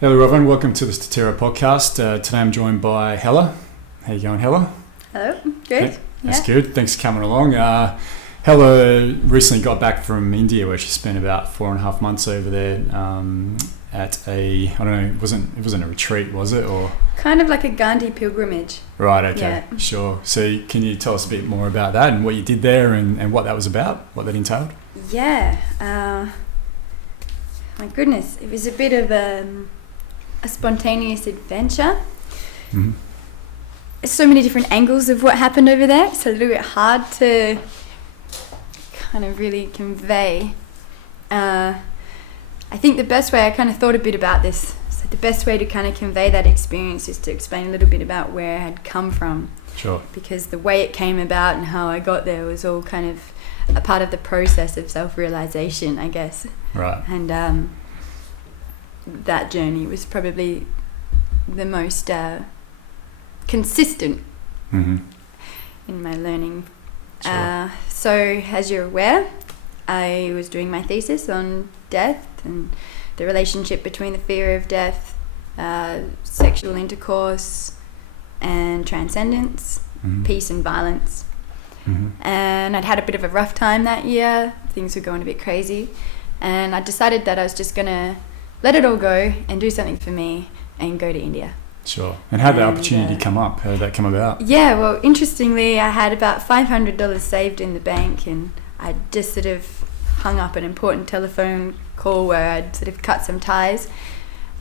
Hello everyone, welcome to the Statera podcast. Today I'm joined by Helah. How you going, Helah? Hello, good. That's good, thanks for coming along. Helah recently got back from India where she spent about 4.5 months over there at a, I don't know, it wasn't a retreat, was it? Or kind of like a Gandhi pilgrimage. Right, okay, yeah. Sure. So can you tell us a bit more about that and what you did there and what that was about, what that entailed? Yeah, my goodness, it was a bit of a spontaneous adventure. Mm-hmm. So many different angles of what happened over there. It's a little bit hard to kind of really convey. I think the best way, I kind of thought a bit about this, so the best way to kind of convey that experience is to explain a little bit about where I had come from. Sure. Because the way it came about and how I got there was all kind of a part of the process of self-realization, I guess. Right. And that journey was probably the most consistent in my learning. Sure. So, as you're aware, I was doing my thesis on death and the relationship between the fear of death, sexual intercourse, and transcendence, peace and violence. And I'd had a bit of a rough time that year. Things were going a bit crazy. And I decided that I was just going to let it all go and do something for me and go to India. Sure. And how did the opportunity come up? How did that come about? Yeah, well, interestingly, I had about $500 saved in the bank, and I just sort of hung up an important telephone call where I'd sort of cut some ties.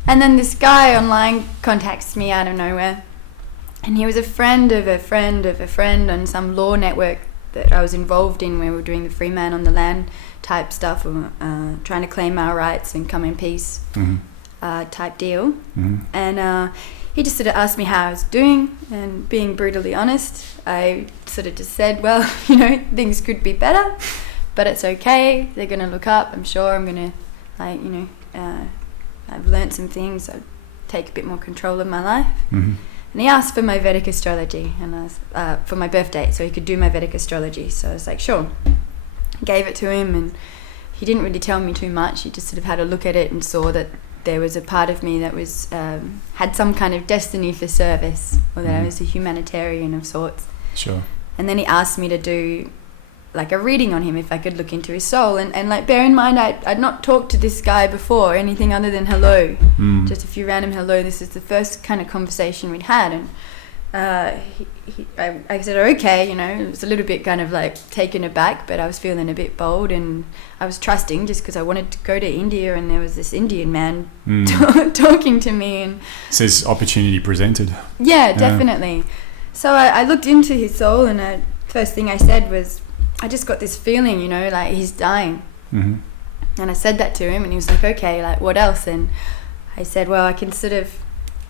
And then this guy online contacts me out of nowhere. And he was a friend of a friend of a friend on some law network that I was involved in where we were doing the free man on the land type stuff, trying to claim our rights and come in peace type deal. And he just sort of asked me how I was doing, and being brutally honest, I sort of just said, well, things could be better, but it's okay. They're going to look up. I'm sure I'm going to, I've learned some things. I'll take a bit more control of my life. And he asked for my Vedic astrology, and I was, for my birth date, so he could do my Vedic astrology. So I was like, sure. Gave it to him, and he didn't really tell me too much. He just sort of had a look at it and saw that there was a part of me that was had some kind of destiny for service, or that I was a humanitarian of sorts. Sure. And then he asked me to do like a reading on him, if I could look into his soul. And like, bear in mind, I'd not talked to this guy before, anything other than hello. Just a few random hello. This is the first kind of conversation we'd had. And I said, okay, it was a little bit kind of like taken aback, but I was feeling a bit bold, and I was trusting just because I wanted to go to India, and there was this Indian man talking to me. And so this opportunity presented. Yeah, definitely. So I looked into his soul, and first thing I said was, I just got this feeling, like he's dying. And I said that to him, and he was like, okay, like what else? And I said, well, I can sort of,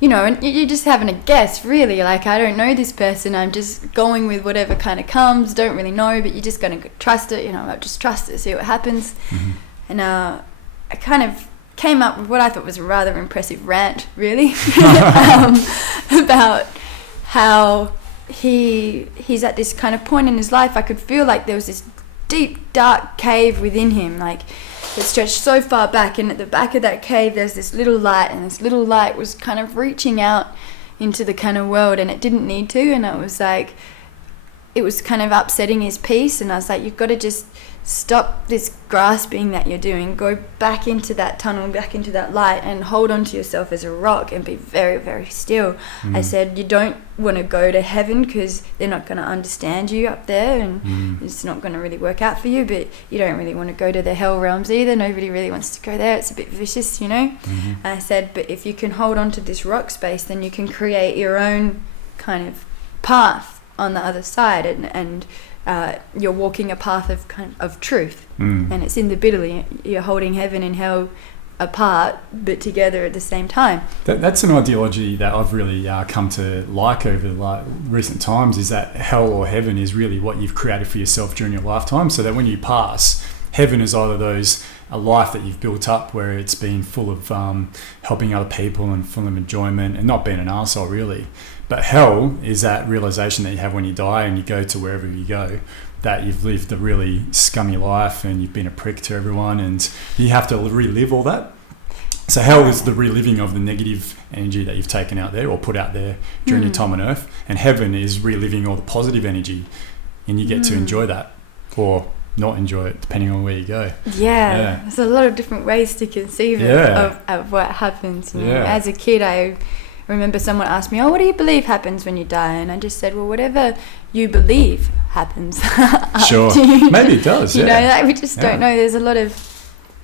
and you're just having a guess, really. Like, I don't know this person. I'm just going with whatever kind of comes. Don't really know, but you're just going to trust it. I'll just trust it, see what happens. And I kind of came up with what I thought was a rather impressive rant, really, about how he's at this kind of point in his life. I could feel like there was this deep, dark cave within him, like it stretched so far back, and at the back of that cave there's this little light, and this little light was kind of reaching out into the kind of world, and it didn't need to, and it was kind of upsetting his peace. And I was like, you've got to just stop this grasping that you're doing, go back into that tunnel, back into that light, and hold on to yourself as a rock and be very, very still. I said, you don't want to go to heaven because they're not going to understand you up there, and it's not going to really work out for you, but you don't really want to go to the hell realms either. Nobody really wants to go there. It's a bit vicious, I said, but if you can hold on to this rock space, then you can create your own kind of path on the other side, and you're walking a path of truth, and it's in the bitterly. You're holding heaven and hell apart, but together at the same time. That's an ideology that I've really come to like over the recent times, is that hell or heaven is really what you've created for yourself during your lifetime, so that when you pass, heaven is either a life that you've built up where it's been full of helping other people and full of enjoyment and not being an arsehole, really. But hell is that realization that you have when you die and you go to wherever you go, that you've lived a really scummy life and you've been a prick to everyone, and you have to relive all that. So hell is the reliving of the negative energy that you've taken out there or put out there during your time on earth, and heaven is reliving all the positive energy, and you get to enjoy that or not enjoy it depending on where you go. Yeah. There's a lot of different ways to conceive of what happens. You know? As a kid, I remember someone asked me, what do you believe happens when you die? And I just said, well, whatever you believe happens. Sure. Maybe it does. You know, like, we just don't know. There's a lot of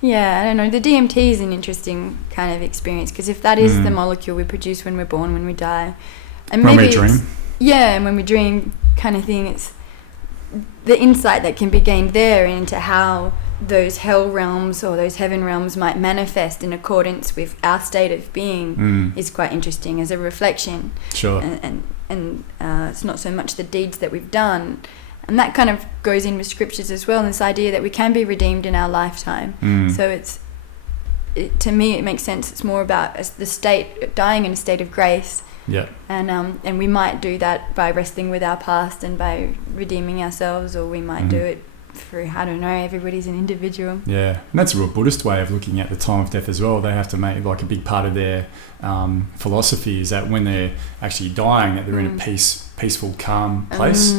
I don't know. The DMT is an interesting kind of experience, because if that is the molecule we produce when we're born, when we die, and when we dream, and when we dream, kind of thing, it's the insight that can be gained there into how those hell realms or those heaven realms might manifest in accordance with our state of being is quite interesting as a reflection. Sure. And it's not so much the deeds that we've done. And that kind of goes in with scriptures as well, and this idea that we can be redeemed in our lifetime. So to me, it makes sense. It's more about the state, dying in a state of grace. Yeah. And we might do that by wrestling with our past and by redeeming ourselves, or we might do it through, I don't know, everybody's an individual. Yeah. And that's a real Buddhist way of looking at the time of death as well. They have to make, like, a big part of their philosophy is that when they're actually dying, that they're in a peaceful, calm place.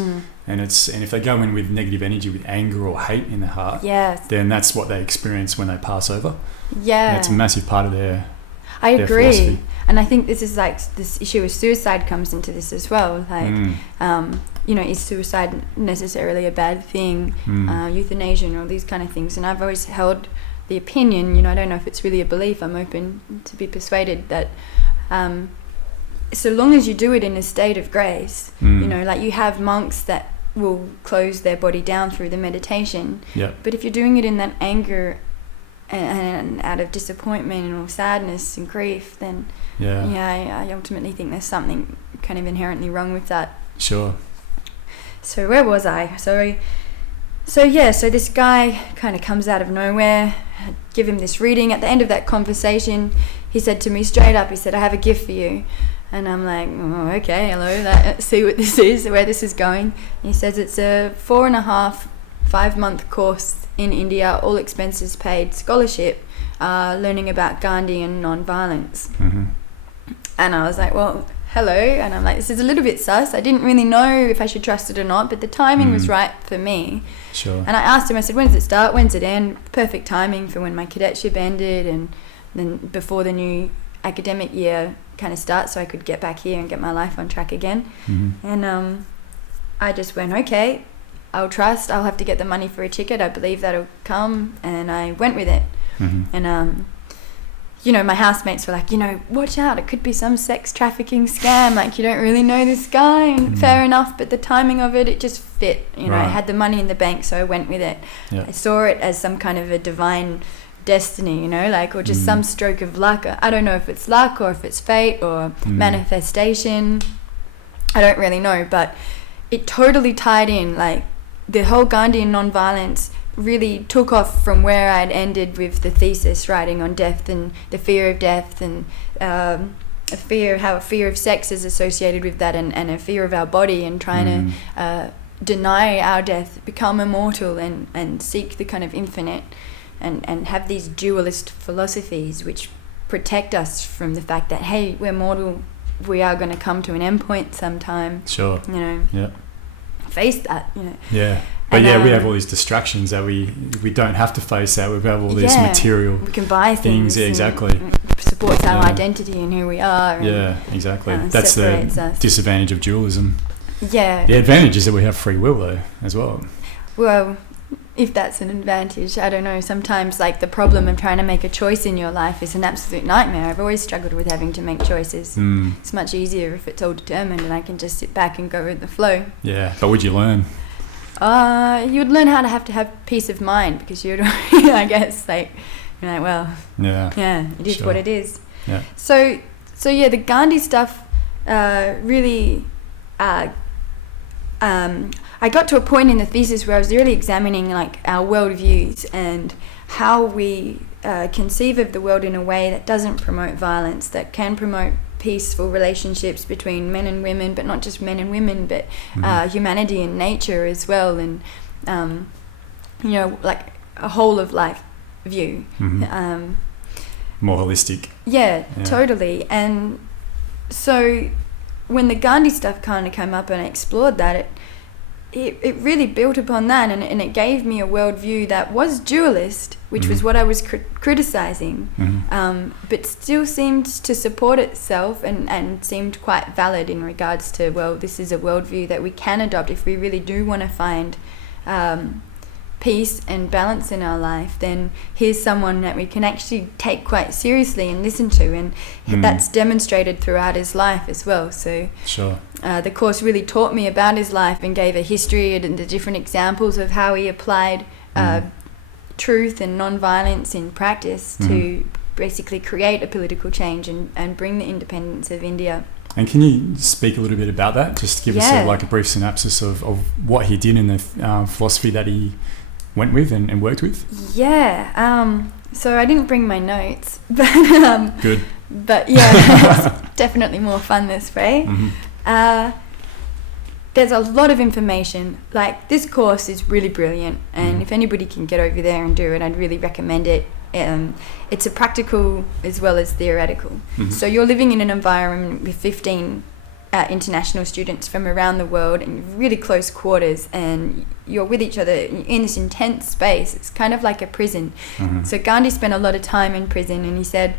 And if they go in with negative energy, with anger or hate in their heart, then that's what they experience when they pass over. Yeah. And it's a massive part of their agree. Philosophy. And I think this is like, this issue of suicide comes into this as well. Like, you know, is suicide necessarily a bad thing? Euthanasia and all these kind of things. And I've always held the opinion, you know, I don't know if it's really a belief, I'm open to be persuaded that so long as you do it in a state of grace, you know, like you have monks that will close their body down through the meditation. But if you're doing it in that anger and out of disappointment or sadness and grief, then I ultimately think there's something kind of inherently wrong with that. Sure. So where was I? So this guy kind of comes out of nowhere. I give him this reading. At the end of that conversation, he said to me straight up, he said, I have a gift for you. And I'm like, oh, okay, hello, let's see what this is, where this is going. And he says it's a 5-month course in India, all expenses paid, scholarship, learning about Gandhian nonviolence. And I was like, well, hello. And I'm like, this is a little bit sus. I didn't really know if I should trust it or not, but the timing was right for me. Sure. And I asked him, I said, when does it start? When's it end? Perfect timing for when my cadetship ended, and then before the new academic year kind of starts, so I could get back here and get my life on track again. And I just went, okay, I'll trust. I'll have to get the money for a ticket. I believe that'll come. And I went with it. And you know, my housemates were like, you know, watch out, it could be some sex trafficking scam, like you don't really know this guy. And fair enough, but the timing of it just fit, you know. I had the money in the bank, so I went with it. I saw it as some kind of a divine destiny, you know, like, or just some stroke of luck. I don't know if it's luck or if it's fate or manifestation, I don't really know, but it totally tied in. Like, the whole Gandhian nonviolence really took off from where I'd ended with the thesis writing on death and the fear of death, and how a fear of sex is associated with that, and a fear of our body, and trying to deny our death, become immortal, and seek the kind of infinite, and have these dualist philosophies which protect us from the fact that, hey, we're mortal, we are going to come to an endpoint sometime. Sure. You know, face that, you know. Yeah. But we have all these distractions that we don't have to face that. We have all these material. We can buy things. Yeah, exactly. It supports our identity and who we are. And, exactly. That's the disadvantage of dualism. Yeah. The advantage is that we have free will, though, as well. Well, if that's an advantage, I don't know. Sometimes, like, the problem of trying to make a choice in your life is an absolute nightmare. I've always struggled with having to make choices. It's much easier if it's all determined and I can just sit back and go with the flow. Yeah, but would you learn? You would learn how to have peace of mind, because you'd, I guess, like, you're like, well, it is what it is. Yeah. So yeah, the Gandhi stuff really. I got to a point in the thesis where I was really examining, like, our worldviews and how we conceive of the world in a way that doesn't promote violence, that can promote peaceful relationships between men and women, but not just men and women, but humanity and nature as well, and you know, like a whole of life view. more holistic. Yeah, totally. And so when the Gandhi stuff kind of came up and I explored that, it really built upon that, and it gave me a worldview that was dualist, which was what I was criticizing, but still seemed to support itself and seemed quite valid in regards to, well, this is a worldview that we can adopt if we really do want to find peace and balance in our life. Then here's someone that we can actually take quite seriously and listen to, and that's demonstrated throughout his life as well. So sure. The course really taught me about his life and gave a history and the different examples of how he applied truth and nonviolence in practice to basically create a political change and bring the independence of India. And can you speak a little bit about that? Just give us a brief synopsis of what he did in the philosophy that he went with and worked with? Yeah. So I didn't bring my notes, but good. But yeah, it's definitely more fun this way. There's a lot of information. Like, this course is really brilliant, and if anybody can get over there and do it, I'd really recommend it. It's a practical as well as theoretical. So you're living in an environment with 15 international students from around the world in really close quarters, and you're with each other in this intense space. It's kind of like a prison. So Gandhi spent a lot of time in prison, and he said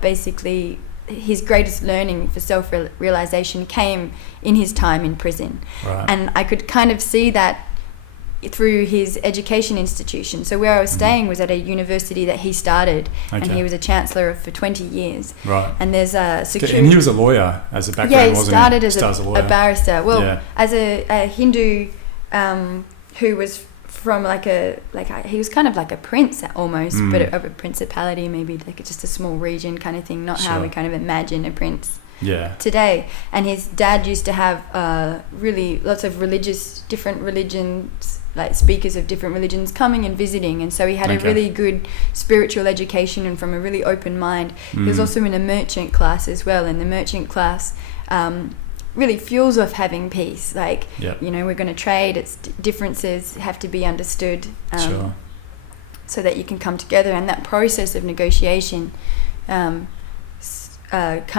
basically his greatest learning for self-realization came in his time in prison. Right. And I could kind of see that through his education institution. So where I was staying was at a university that he started, and he was a chancellor for 20 years. Right. And there's a security... And he was a lawyer as a background, wasn't he? Yeah, he started as a barrister. Well, as a Hindu who was from he was kind of like a prince almost, but of a principality, maybe like just a small region kind of thing, not how we kind of imagine a prince today. And his dad used to have really lots of different religions, like speakers of different religions coming and visiting, and so he had a really good spiritual education and from a really open mind. He was also in a merchant class as well, and the merchant class really fuels off having peace. Like, we're going to trade, it's differences have to be understood so that you can come together, and that process of negotiation kind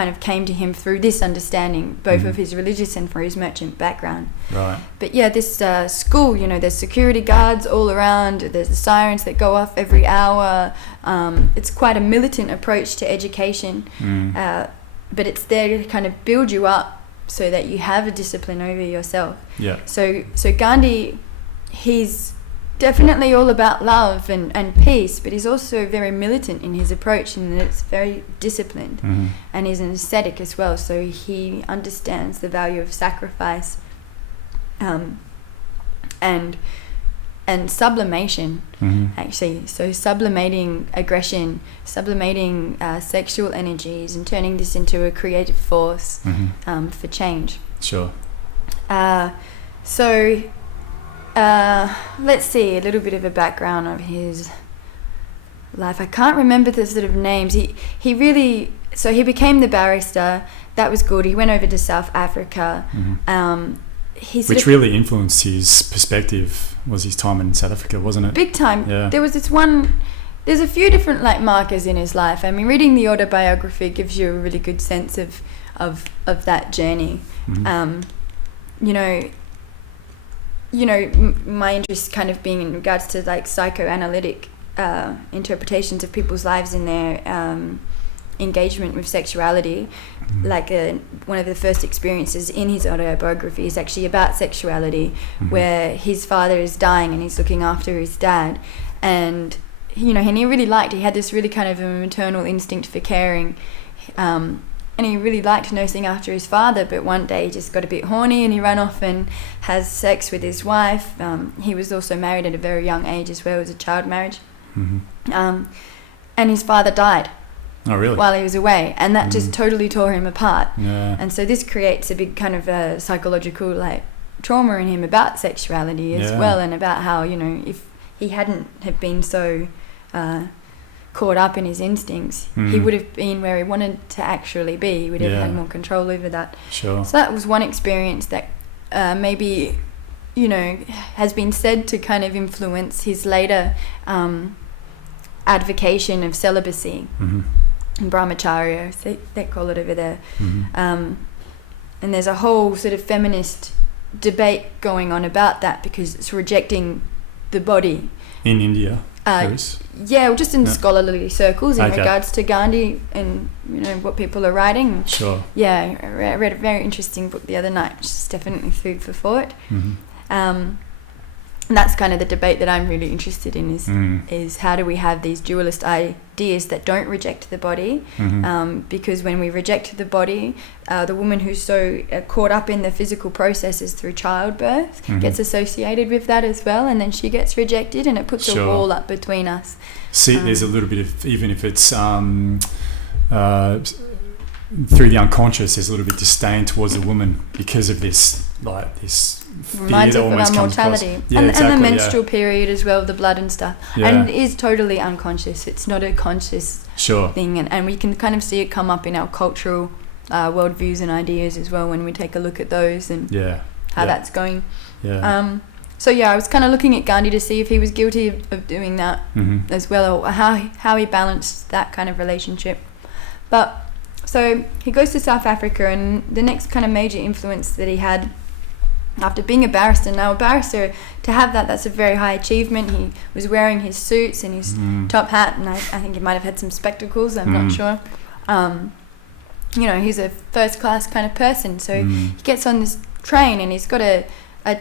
of came to him through this understanding, both of his religious and for his merchant background. Right. But this school, there's security guards all around, there's the sirens that go off every hour. It's quite a militant approach to education, but it's there to kind of build you up so that you have a discipline over yourself. Yeah. So Gandhi, he's definitely all about love and peace, but he's also very militant in his approach, and it's very disciplined. And he's an ascetic as well, so he understands the value of sacrifice and sublimation, actually. So sublimating aggression, sublimating sexual energies, and turning this into a creative force for change. Sure. Let's see a little bit of a background of his life. I can't remember the sort of names. He became the barrister. That was good. He went over to South Africa. Which really influenced his perspective was his time in South Africa, wasn't it? Big time. Yeah. There was there's a few different markers in his life. I mean, reading the autobiography gives you a really good sense of that journey. My interest kind of being in regards to psychoanalytic interpretations of people's lives in their engagement with sexuality. One of the first experiences in his autobiography is actually about sexuality, where his father is dying and he's looking after his dad, and he had this really kind of a maternal instinct for caring, and he really liked nursing after his father, but one day he just got a bit horny and he ran off and has sex with his wife. He was also married at a very young age as well. It was a child marriage. And his father died. Oh, really? While he was away, and that just totally tore him apart. Yeah. And so this creates a big kind of psychological trauma in him about sexuality as well, and about how if he hadn't have been so caught up in his instincts, he would have been where he wanted to actually be. He would have had more control over that. Sure. So that was one experience that maybe has been said to kind of influence his later advocation of celibacy. brahmacharya, they call it over there. Mm-hmm. And there's a whole sort of feminist debate going on about that because it's rejecting the body. In India, there is? Yeah, just in scholarly circles in Okay. regards to Gandhi and, you know, what people are writing. Sure. Yeah, I read a very interesting book the other night, which is definitely food for thought. Mm-hmm. And that's kind of the debate that I'm really interested in Mm. is how do we have these dualist ideas that don't reject the body? Mm-hmm. Because when we reject the body, the woman who's so caught up in the physical processes through childbirth Mm-hmm. gets associated with that as well, and then she gets rejected, and it puts Sure. a wall up between us. See, there's a little bit of, even if it's through the unconscious, there's a little bit of disdain towards the woman because of this, like this fear Reminds that us of almost our comes across. mortality. Yeah, and exactly, the menstrual period as well, the blood and stuff. Yeah. And it is totally unconscious. It's not a conscious Sure. thing. And we can kind of see it come up in our cultural worldviews and ideas as well when we take a look at those and Yeah. how Yeah. that's going. Yeah. So yeah, I was kind of looking at Gandhi to see if he was guilty of doing that Mm-hmm. as well, or how he balanced that kind of relationship. But so he goes to South Africa, and the next kind of major influence that he had after being a barrister. Now a barrister, to have that's a very high achievement. He was wearing his suits and his top hat, and I think he might have had some spectacles, I'm not sure. You know, he's a first class kind of person, so he gets on this train and he's got a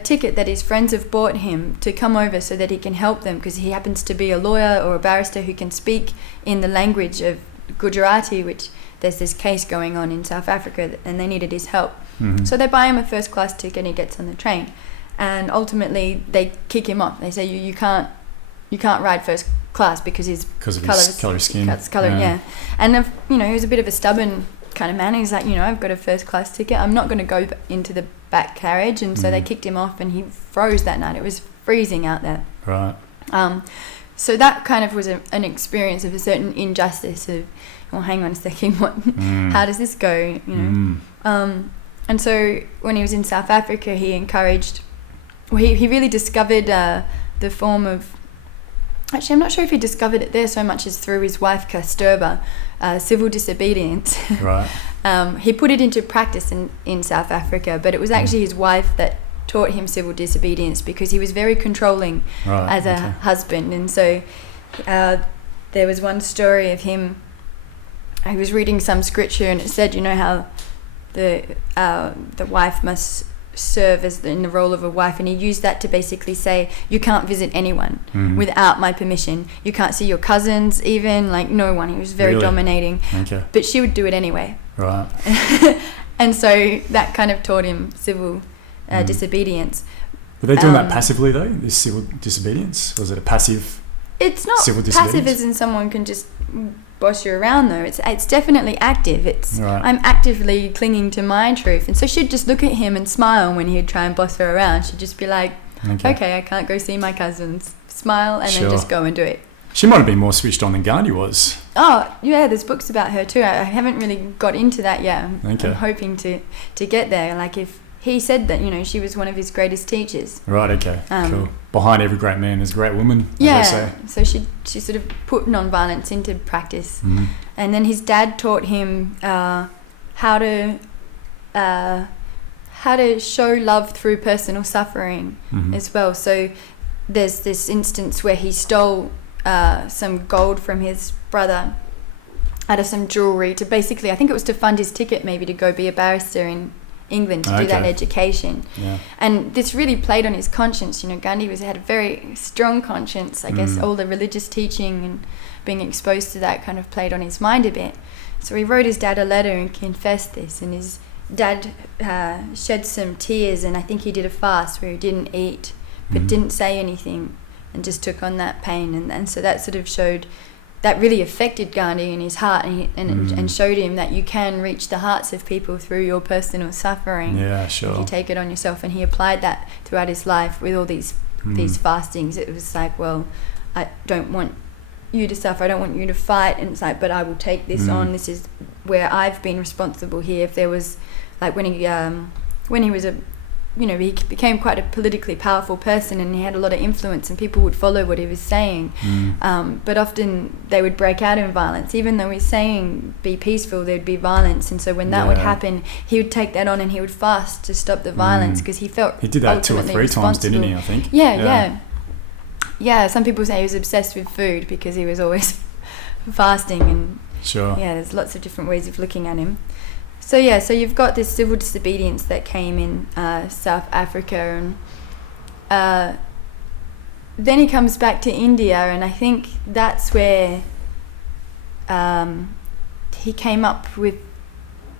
ticket that his friends have bought him to come over so that he can help them, because he happens to be a lawyer or a barrister who can speak in the language of Gujarati, which there's this case going on in South Africa and they needed his help. Mm-hmm. So they buy him a first class ticket and he gets on the train, and ultimately they kick him off. They say you can't ride first class because his Because of his colour of skin. yeah. And if, you know, he was a bit of a stubborn kind of man. He's like, you know, I've got a first class ticket, I'm not going to go into the back carriage. And so they kicked him off and he froze that night. It was freezing out there. Right. So that kind of was an experience of a certain injustice of, well, hang on a second, how does this go, you know? And so when he was in South Africa, he encouraged, he really discovered the form of, actually I'm not sure if he discovered it there so much as through his wife Statera, civil disobedience. Right. He put it into practice in South Africa, but it was actually his wife that taught him civil disobedience, because he was very controlling as a husband. And so there was one story of him, he was reading some scripture and it said, you know, how the wife must serve in the role of a wife, and he used that to basically say, you can't visit anyone without my permission, you can't see your cousins, even, like, no one. He was very dominating, but she would do it anyway. Right. And so that kind of taught him civil disobedience. Were they doing that passively though, this civil disobedience? Was it a passive? It's not civil passive as in someone can just boss you around though. It's definitely active. I'm actively clinging to my truth. And so she'd just look at him and smile when he'd try and boss her around. She'd just be like, okay, I can't go see my cousins. Smile and then just go and do it. She might have been more switched on than Gandhi was. Oh, yeah, there's books about her too. I haven't really got into that yet. I'm hoping to get there. Like, if he said that, you know, she was one of his greatest teachers. Right, okay, cool. Behind every great man there's a great woman, as they say. So she sort of put nonviolence into practice. And then his dad taught him how to show love through personal suffering as well. So there's this instance where he stole some gold from his brother out of some jewellery to basically, I think it was to fund his ticket maybe to go be a barrister in England to do that education. And this really played on his conscience. You know, Gandhi had a very strong conscience. I guess all the religious teaching and being exposed to that kind of played on his mind a bit. So he wrote his dad a letter and confessed this, and his dad shed some tears, and I think he did a fast where he didn't eat but didn't say anything and just took on that pain. And so that sort of showed, that really affected Gandhi in his heart, and showed him that you can reach the hearts of people through your personal suffering. Yeah, sure. If you take it on yourself. And he applied that throughout his life with all these fastings. It was like, well, I don't want you to suffer, I don't want you to fight, and it's like, but I will take this on. This is where I've been responsible here. If there was, like, when he was he became quite a politically powerful person, and he had a lot of influence, and people would follow what he was saying. But often they would break out in violence. Even though he's saying be peaceful, there'd be violence. And so when that would happen, he would take that on, and he would fast to stop the violence, because he felt he did that 2 or 3 times, didn't he? I think. Yeah. Some people say he was obsessed with food because he was always fasting, and there's lots of different ways of looking at him. So you've got this civil disobedience that came in South Africa, and then he comes back to India, and I think that's where he came up with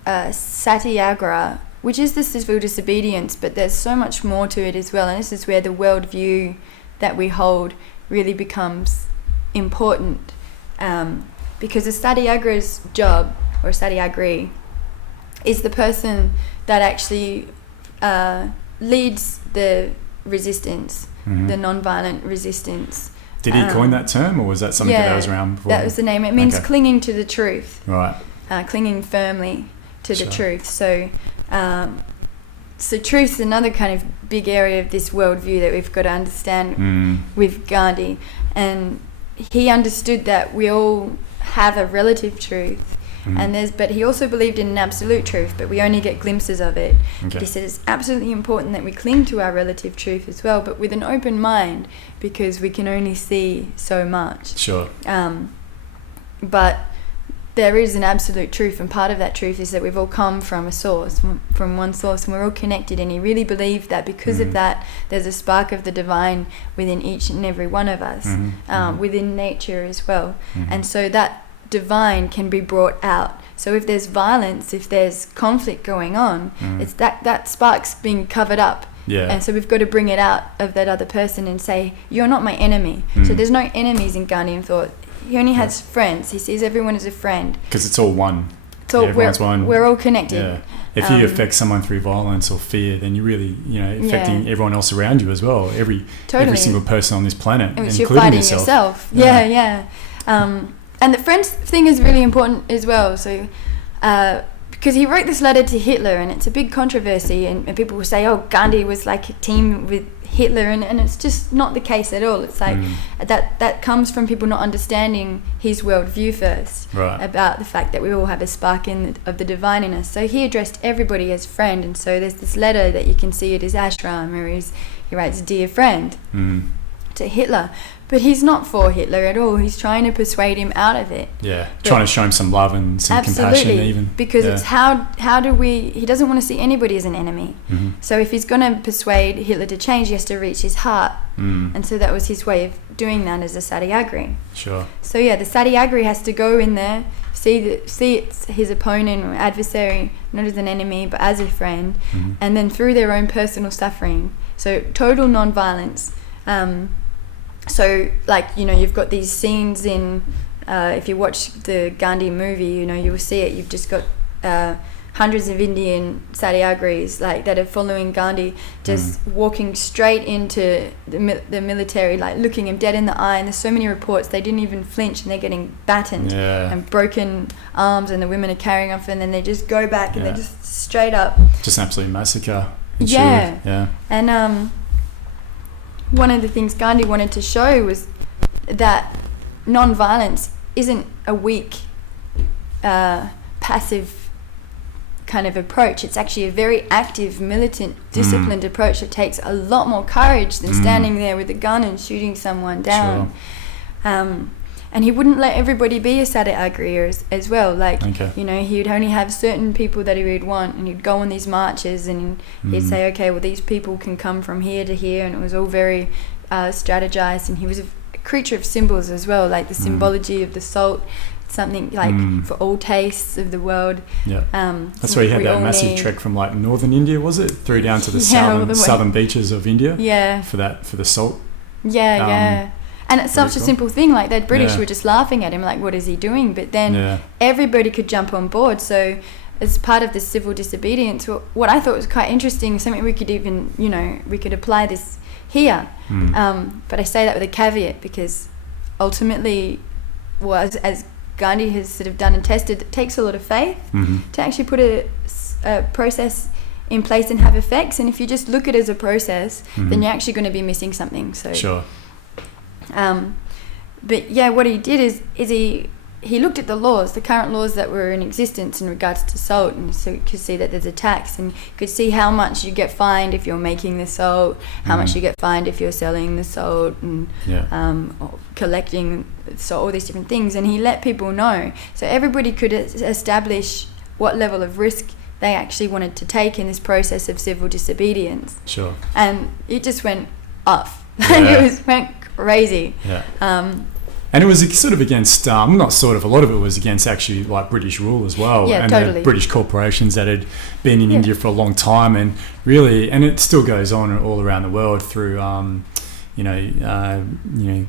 Satyagraha, which is the civil disobedience, but there's so much more to it as well, and this is where the worldview that we hold really becomes important, because a satyagraha's job, or satyagrahi, is the person that actually leads the resistance, the non-violent resistance. Did he coin that term, or was that something that was around before? That was the name. It means clinging to the truth. Right. Clinging firmly to the truth. So truth is another kind of big area of this worldview that we've got to understand with Gandhi. And he understood that we all have a relative truth, but he also believed in an absolute truth, but we only get glimpses of it. But he said it's absolutely important that we cling to our relative truth as well, but with an open mind, because we can only see so much. Sure. But there is an absolute truth, and part of that truth is that we've all come from a source, from one source, and we're all connected. And he really believed that because of that, there's a spark of the divine within each and every one of us, within nature as well. And so that divine can be brought out. So if there's violence, if there's conflict going on, it's that spark's being covered up. Yeah. And so we've got to bring it out of that other person and say, you're not my enemy. So there's no enemies in Gandhian thought. He only has friends. He sees everyone as a friend. Because it's all one. Everyone's one. We're all connected. Yeah. If you affect someone through violence or fear, then you're really, affecting everyone else around you as well. Every single person on this planet, including you're fighting yourself. Yeah. And the friends thing is really important as well. So, because he wrote this letter to Hitler, and it's a big controversy, and people will say, oh, Gandhi was like a team with Hitler, and it's just not the case at all. It's like that comes from people not understanding his worldview first, about the fact that we all have a spark of the divine in us. So he addressed everybody as friend, and so there's this letter that you can see at his ashram where he writes, dear friend, to Hitler. But he's not for Hitler at all. He's trying to persuade him out of it. Yeah, trying to show him some love and some compassion even. Because it's how do we... He doesn't want to see anybody as an enemy. So if he's going to persuade Hitler to change, he has to reach his heart. And so that was his way of doing that as a satyagrahi. Sure. So the satyagrahi has to go in there, see it's his opponent or adversary, not as an enemy, but as a friend, and then through their own personal suffering. So total non-violence. So, you've got these scenes in, if you watch the Gandhi movie, you will see it. You've just got hundreds of Indian satyagrahis, that are following Gandhi, just walking straight into the military, looking him dead in the eye. And there's so many reports, they didn't even flinch, and they're getting battened and broken arms, and the women are carrying off, and then they just go back, and they're just straight up. Just an absolute massacre. Yeah. And, one of the things Gandhi wanted to show was that non-violence isn't a weak, passive kind of approach. It's actually a very active, militant, disciplined approach that takes a lot more courage than standing there with a gun and shooting someone down. Sure. And he wouldn't let everybody be a satyagrahi as well. He would only have certain people that he would want, and he'd go on these marches, and he'd say, okay, well, these people can come from here to here, and it was all very strategized. And he was a creature of symbols as well, the symbology of the salt, something for all tastes of the world. Yeah. That's where he had that massive trek from northern India, was it? Through down to the southern beaches of India. Yeah. For the salt. Yeah. And it's such a simple thing, the British were just laughing at him, what is he doing? But then everybody could jump on board. So as part of the civil disobedience, what I thought was quite interesting, something we could even, we could apply this here. But I say that with a caveat, because ultimately, as Gandhi has sort of done and tested, it takes a lot of faith to actually put a process in place and have effects. And if you just look at it as a process, then you're actually going to be missing something. So Sure. But yeah, what he did is he looked at the laws, the current laws that were in existence in regards to salt, and so you could see that there's a tax, and you could see how much you get fined if you're making the salt, how much you get fined if you're selling the salt, and or collecting salt, all these different things. And he let people know, so everybody could establish what level of risk they actually wanted to take in this process of civil disobedience. Sure. And it just went off. Yeah. went crazy. Yeah. And it was sort of against, not sort of, a lot of it was against actually like British rule as well. Yeah, and totally. the British corporations that had been in India for a long time, and really, and it still goes on all around the world through,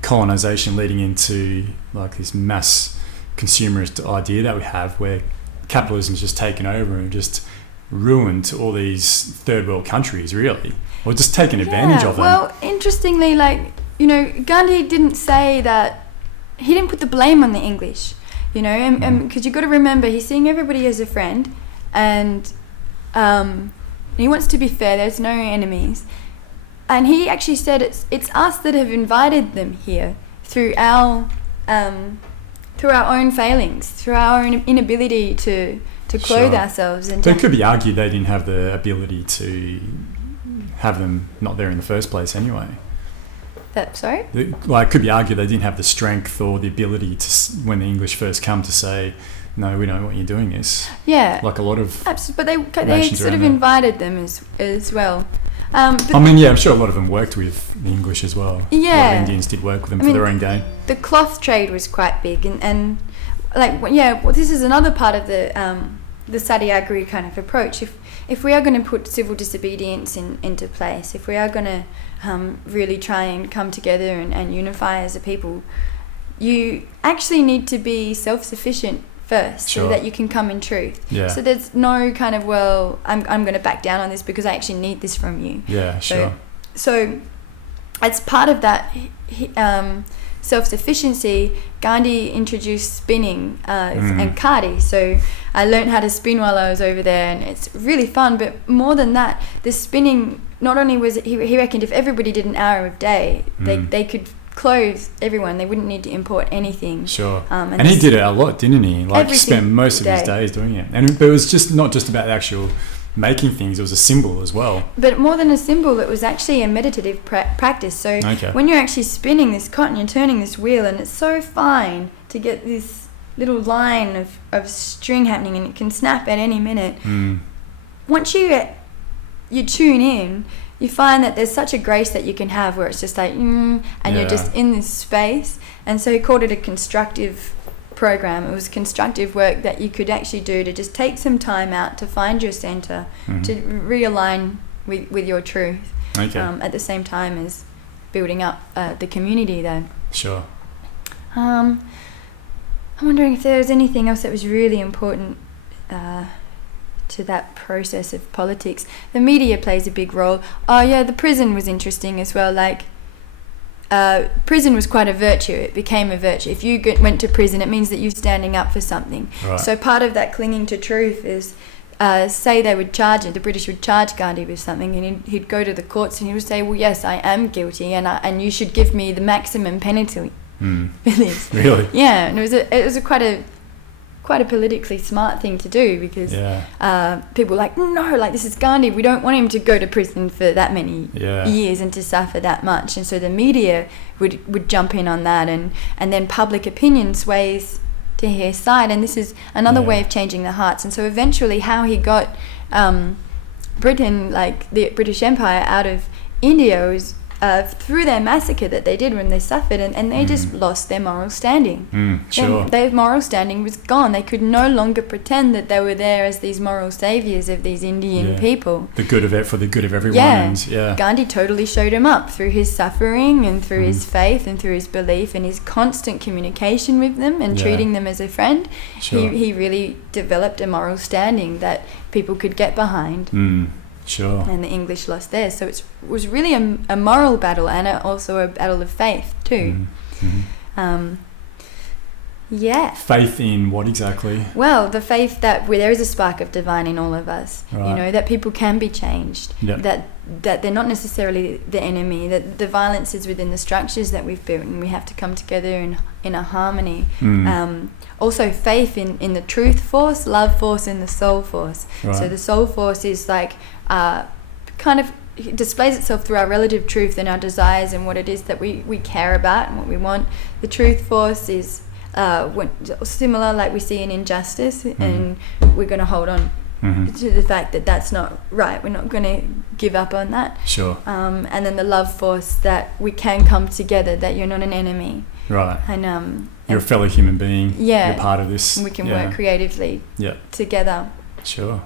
colonization leading into like this mass consumerist idea that we have, where capitalism's just taken over and just ruined all these third world countries, really, or just taken advantage of them. Well, interestingly, Gandhi didn't say that. He didn't put the blame on the English, and because you've got to remember, he's seeing everybody as a friend, and he wants to be fair. There's no enemies, and he actually said it's us that have invited them here through our own failings, through our own inability to clothe ourselves. And so it could be argued they didn't have the ability to have them not there in the first place anyway. Sorry? It could be argued they didn't have the strength or the ability to, when the English first come, to say, no, we don't want you doing this. Yeah. Like a lot of but they sort of invited them as well. I'm sure a lot of them worked with the English as well. Yeah. A lot of Indians did work with them for their own gain. The cloth trade was quite big, and this is another part of the Satyagrahi kind of approach. If we are going to put civil disobedience into place, if we are going to really try and come together and unify as a people, you actually need to be self-sufficient first, so that you can come in truth. Yeah. So there's no kind of, I'm going to back down on this because I actually need this from you. Yeah, sure. So as part of that self-sufficiency, Gandhi introduced spinning and kadi. So I learned how to spin while I was over there, and it's really fun. But more than that, the spinning, not only was it, he reckoned if everybody did an hour a day, they could clothe everyone. They wouldn't need to import anything. Sure. And he did it a lot, didn't he? Like, spent most of his days doing it. But it was just not just about the actual making things, it was a symbol as well. But more than a symbol, it was actually a meditative practice. So when you're actually spinning this cotton, you're turning this wheel, and it's so fine to get this little line of string happening, and it can snap at any minute. Once you tune in, you find that there's such a grace that you can have where it's just like, and you're just in this space. And so he called it a constructive program. It was constructive work that you could actually do to just take some time out to find your center, to realign with your truth, at the same time as building up the community there. Sure. I'm wondering if there was anything else that was really important to that process of politics. The media plays a big role. The prison was interesting as well. Prison was quite a virtue. It became a virtue. If you went to prison, it means that you're standing up for something. Right. So part of that clinging to truth is, say they would the British would charge Gandhi with something, and he'd go to the courts and he would say, well, yes, I am guilty, and you should give me the maximum penalty for this. Really? Yeah, and it was quite a politically smart thing to do, because people were like, no, this is Gandhi, we don't want him to go to prison for that many years and to suffer that much. And so the media would jump in on that, and then public opinion sways to his side, and this is another way of changing the hearts. And so eventually how he got Britain, the British Empire, out of India was through their massacre that they did when they suffered, and they just lost their moral standing. Sure. Their moral standing was gone. They could no longer pretend that they were there as these moral saviors of these Indian people. For the good of everyone. And Gandhi totally showed him up through his suffering and through his faith and through his belief and his constant communication with them and treating them as a friend. Sure. He really developed a moral standing that people could get behind. Sure. And the English lost theirs. So it was really a moral battle, and also a battle of faith too. Yeah. Faith in what exactly? Well, the faith that there is a spark of divine in all of us. Right. You know, that people can be changed. Yep. That they're not necessarily the enemy. That the violence is within the structures that we've built, and we have to come together in a harmony. Also, faith in the truth force, love force, and the soul force. Right. So the soul force is like kind of displays itself through our relative truth and our desires and what it is that we care about and what we want. The truth force is similar, like we see in injustice, and we're going to hold on to the fact that that's not right. We're not going to give up on that. Sure. And then the love force, that we can come together, that you're not an enemy. Right. And you're a fellow human being. Yeah. You're part of this. And we can work creatively together. Sure.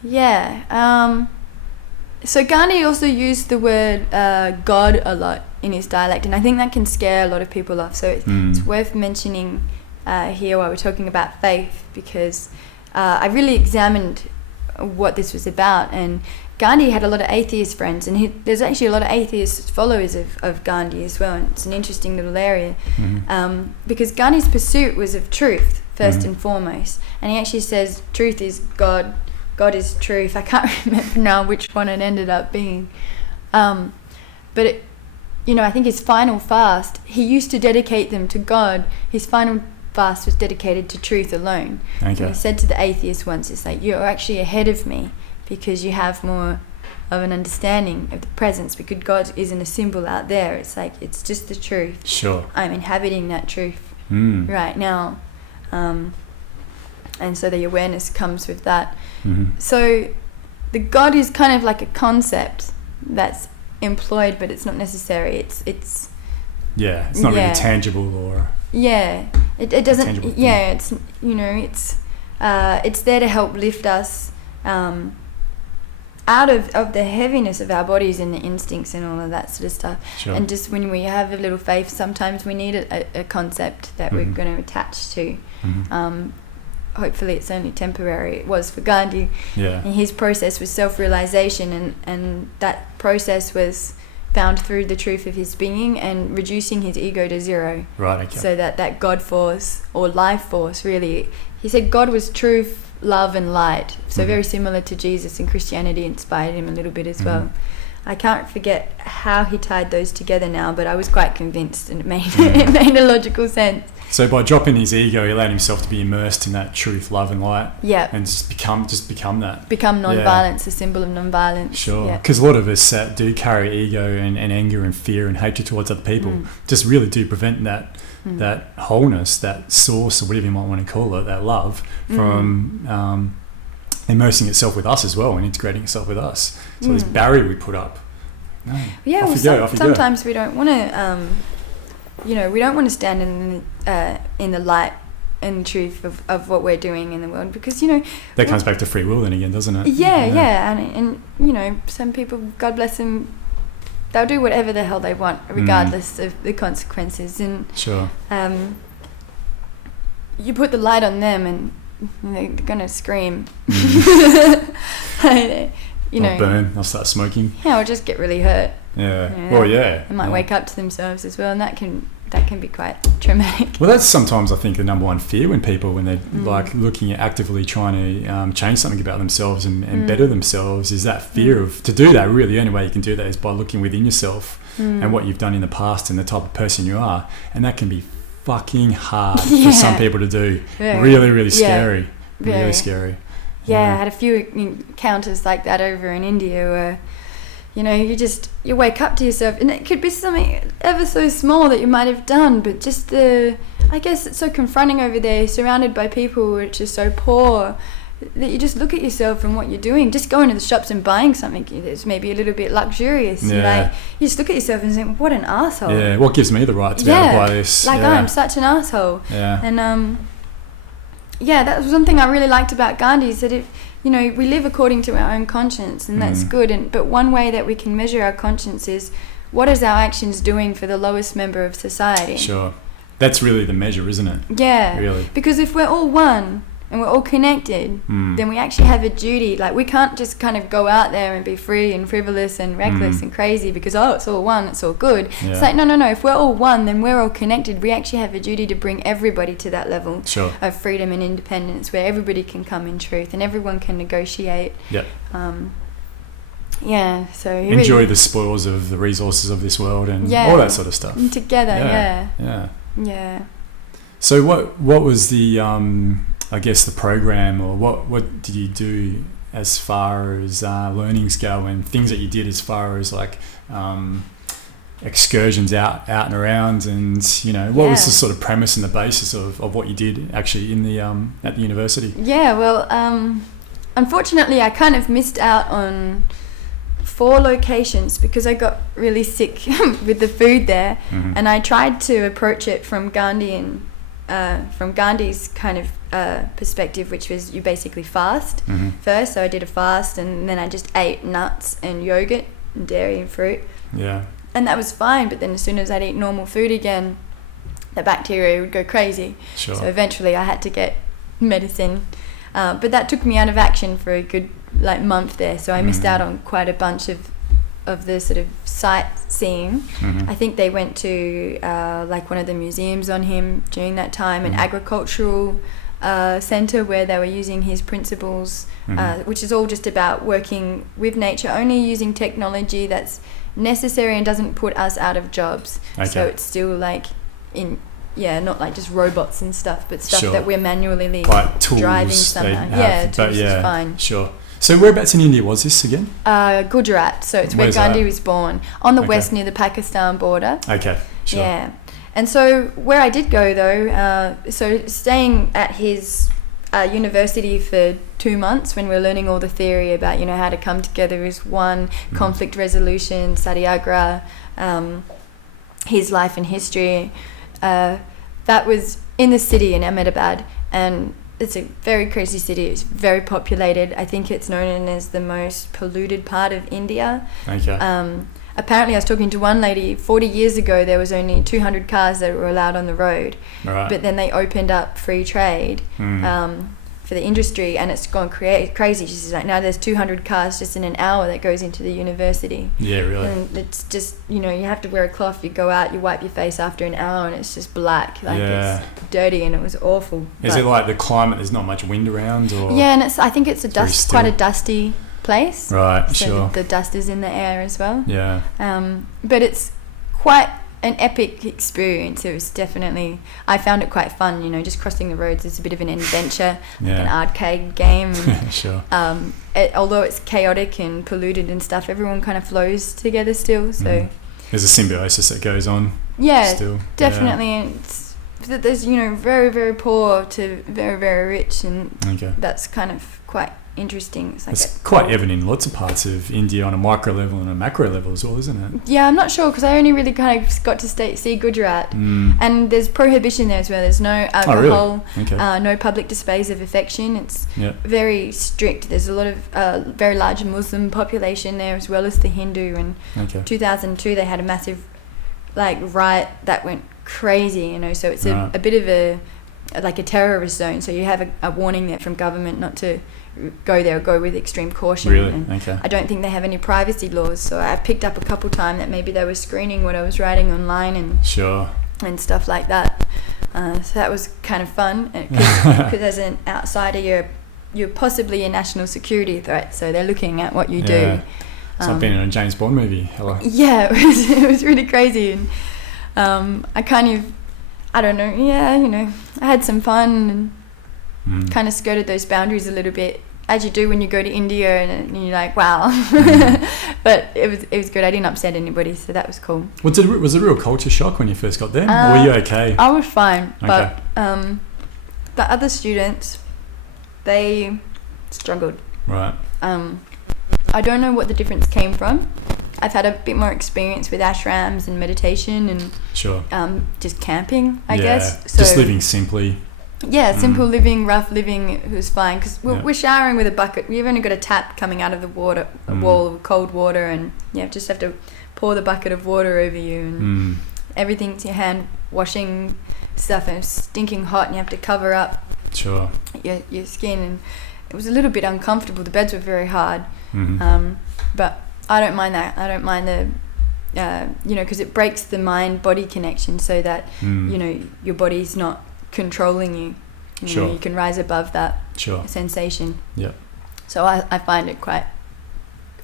Yeah. So Gandhi also used the word God a lot in his dialect, and I think that can scare a lot of people off. So it's worth mentioning here while we're talking about faith, because I really examined what this was about. And Gandhi had a lot of atheist friends, and there's actually a lot of atheist followers of Gandhi as well. And it's an interesting little area because Gandhi's pursuit was of truth first and foremost, and he actually says truth is God. God is truth. I can't remember now which one it ended up being. But, I think his final fast, he used to dedicate them to God. His final fast was dedicated to truth alone. Okay. He said to the atheist once, it's like, you're actually ahead of me because you have more of an understanding of the presence, because God isn't a symbol out there. It's like, it's just the truth. Sure. I'm inhabiting that truth right now. And so the awareness comes with that. So the God is kind of like a concept that's employed, but it's not necessary. It's not really tangible or it doesn't it's it's there to help lift us out of the heaviness of our bodies and the instincts and all of that sort of stuff. Sure. And just when we have a little faith, sometimes we need a concept that we're going to attach to. Hopefully it's only temporary. It was for Gandhi. Yeah. And his process was self-realization, and that process was found through the truth of his being and reducing his ego to zero. Right, okay. So that God force, or life force really, he said God was truth, love and light. So very similar to Jesus, and Christianity inspired him a little bit as well. I can't forget how he tied those together now, but I was quite convinced, and it made a logical sense. So by dropping his ego, he allowed himself to be immersed in that truth, love and light. Yeah. And just become that. Become nonviolence, a symbol of nonviolence. Sure. Because a lot of us do carry ego and anger and fear and hatred towards other people. Just really do prevent that wholeness, that source, or whatever you might want to call it, that love, from immersing itself with us as well and integrating itself with us. So this barrier we put up. No. Yeah, sometimes we don't want to... we don't want to stand in the light and truth of what we're doing in the world, because that comes back to free will then again, doesn't it? Yeah. And some people, God bless them, they'll do whatever the hell they want regardless of the consequences. And sure. You put the light on them and they're gonna scream. I'll burn. I'll start smoking. Yeah, or just get really hurt. Yeah. They might wake up to themselves as well, and that can be quite traumatic. Well, that's sometimes I think the number one fear when they're like looking at actively trying to change something about themselves and better themselves, is that fear of, to do that, really the only way you can do that is by looking within yourself and what you've done in the past and the type of person you are, and that can be fucking hard for some people to do. Really, really scary. Really scary. Yeah, I had a few encounters like that over in India where, you wake up to yourself, and it could be something ever so small that you might have done, but just I guess it's so confronting over there, surrounded by people which are so poor, that you just look at yourself and what you're doing. Just going to the shops and buying something that's maybe a little bit luxurious. Yeah. You just look at yourself and think, what an asshole. Yeah, what gives me the right to be able to buy this? I'm such an asshole. Yeah. And that was one thing I really liked about Gandhi, is that we live according to our own conscience, and that's good. But one way that we can measure our conscience is, what is our actions doing for the lowest member of society? Sure. That's really the measure, isn't it? Yeah. Really. Because if we're all one, and we're all connected, then we actually have a duty. Like, we can't just kind of go out there and be free and frivolous and reckless and crazy because, it's all one, it's all good. Yeah. It's like, no, if we're all one, then we're all connected. We actually have a duty to bring everybody to that level of freedom and independence where everybody can come in truth and everyone can negotiate. Yep. So enjoy the spoils of the resources of this world and all that sort of stuff. And together, Yeah. So what was the I guess the program, or what did you do as far as learnings go, and things that you did as far as like excursions out and around, and what was the sort of premise and the basis of what you did actually in the at the university? Yeah, well, unfortunately I kind of missed out on 4 locations because I got really sick with the food there, and I tried to approach it from Gandhian. From Gandhi's kind of perspective, which was you basically fast first. So I did a fast, and then I just ate nuts and yogurt and dairy and fruit. Yeah. And that was fine, but then as soon as I'd eat normal food again, the bacteria would go crazy. Sure. So eventually I had to get medicine. But that took me out of action for a good month there. So I missed out on quite a bunch of the sort of sightseeing. I think they went to one of the museums on him during that time, an agricultural centre where they were using his principles, which is all just about working with nature, only using technology that's necessary and doesn't put us out of jobs. Okay. So it's still not like just robots and stuff, but stuff that we're manually driving somehow. Tools is fine. Sure. So whereabouts in India was this again? Gujarat. So it's where Gandhi was born, on the west near the Pakistan border. Okay, sure. Yeah. And so where I did go though, so staying at his university for 2 months when we were learning all the theory about, how to come together as one, conflict resolution, satyagraha, his life and history. That was in the city in Ahmedabad, and it's a very crazy city. It's very populated. I think it's known as the most polluted part of India. Okay. Apparently, I was talking to one lady, 40 years ago, there was only 200 cars that were allowed on the road. Right. But then they opened up free trade for the industry, and it's gone crazy. She's like, now there's 200 cars just in an hour that goes into the university. Yeah, really. And it's just, you have to wear a cloth. You go out, you wipe your face after an hour, and it's just black. It's dirty, and it was awful. Is it like the climate, there's not much wind around? Or yeah, and I think it's quite a dusty place. Right, so sure. The dust is in the air as well. Yeah. But it's quite an epic experience. It was definitely, I found it quite fun, just crossing the roads. It's a bit of an adventure, like an arcade game. And, sure. Although it's chaotic and polluted and stuff, everyone kind of flows together still. So there's a symbiosis that goes on. Yeah, still. Definitely. Yeah. And there's very, very poor to very, very rich, and that's kind of quite interesting. It's quite evident in lots of parts of India on a micro level and a macro level as well, isn't it? Yeah, I'm not sure because I only really kind of got to see Gujarat, and there's prohibition there as well. There's no alcohol, no public displays of affection. It's very strict. There's a lot of very large Muslim population there as well as the Hindu. And 2002 they had a massive riot that went crazy. So it's a bit of a terrorist zone. So you have a warning there from government not to go there or go with extreme caution. Really? And I don't think they have any privacy laws, so I picked up a couple times that maybe they were screening what I was writing online and stuff like that. So that was kind of fun because as an outsider you're possibly a national security threat, so they're looking at what you do. It's like being in a James Bond movie. Helah. Yeah, it was really crazy, and I kind of, I don't know, I had some fun and kind of skirted those boundaries a little bit, as you do when you go to India, and you're like, wow. But it was good. I didn't upset anybody, so that was cool. Was it a real culture shock when you first got there? Or were you okay? I was fine, but the other students, they struggled. Right. I don't know what the difference came from. I've had a bit more experience with ashrams and meditation and just camping, I guess. So, just living simply. Yeah, simple living, rough living was fine because we're showering with a bucket. We've only got a tap coming out of the water, a wall of cold water, and just have to pour the bucket of water over you, and everything's your hand washing stuff, and it's stinking hot, and you have to cover up Sure. your skin, and it was a little bit uncomfortable. The beds were very hard, but I don't mind that. I don't mind the because it breaks the mind-body connection, so that your body's not controlling you. You can rise above that sensation. Yeah. So I find it quite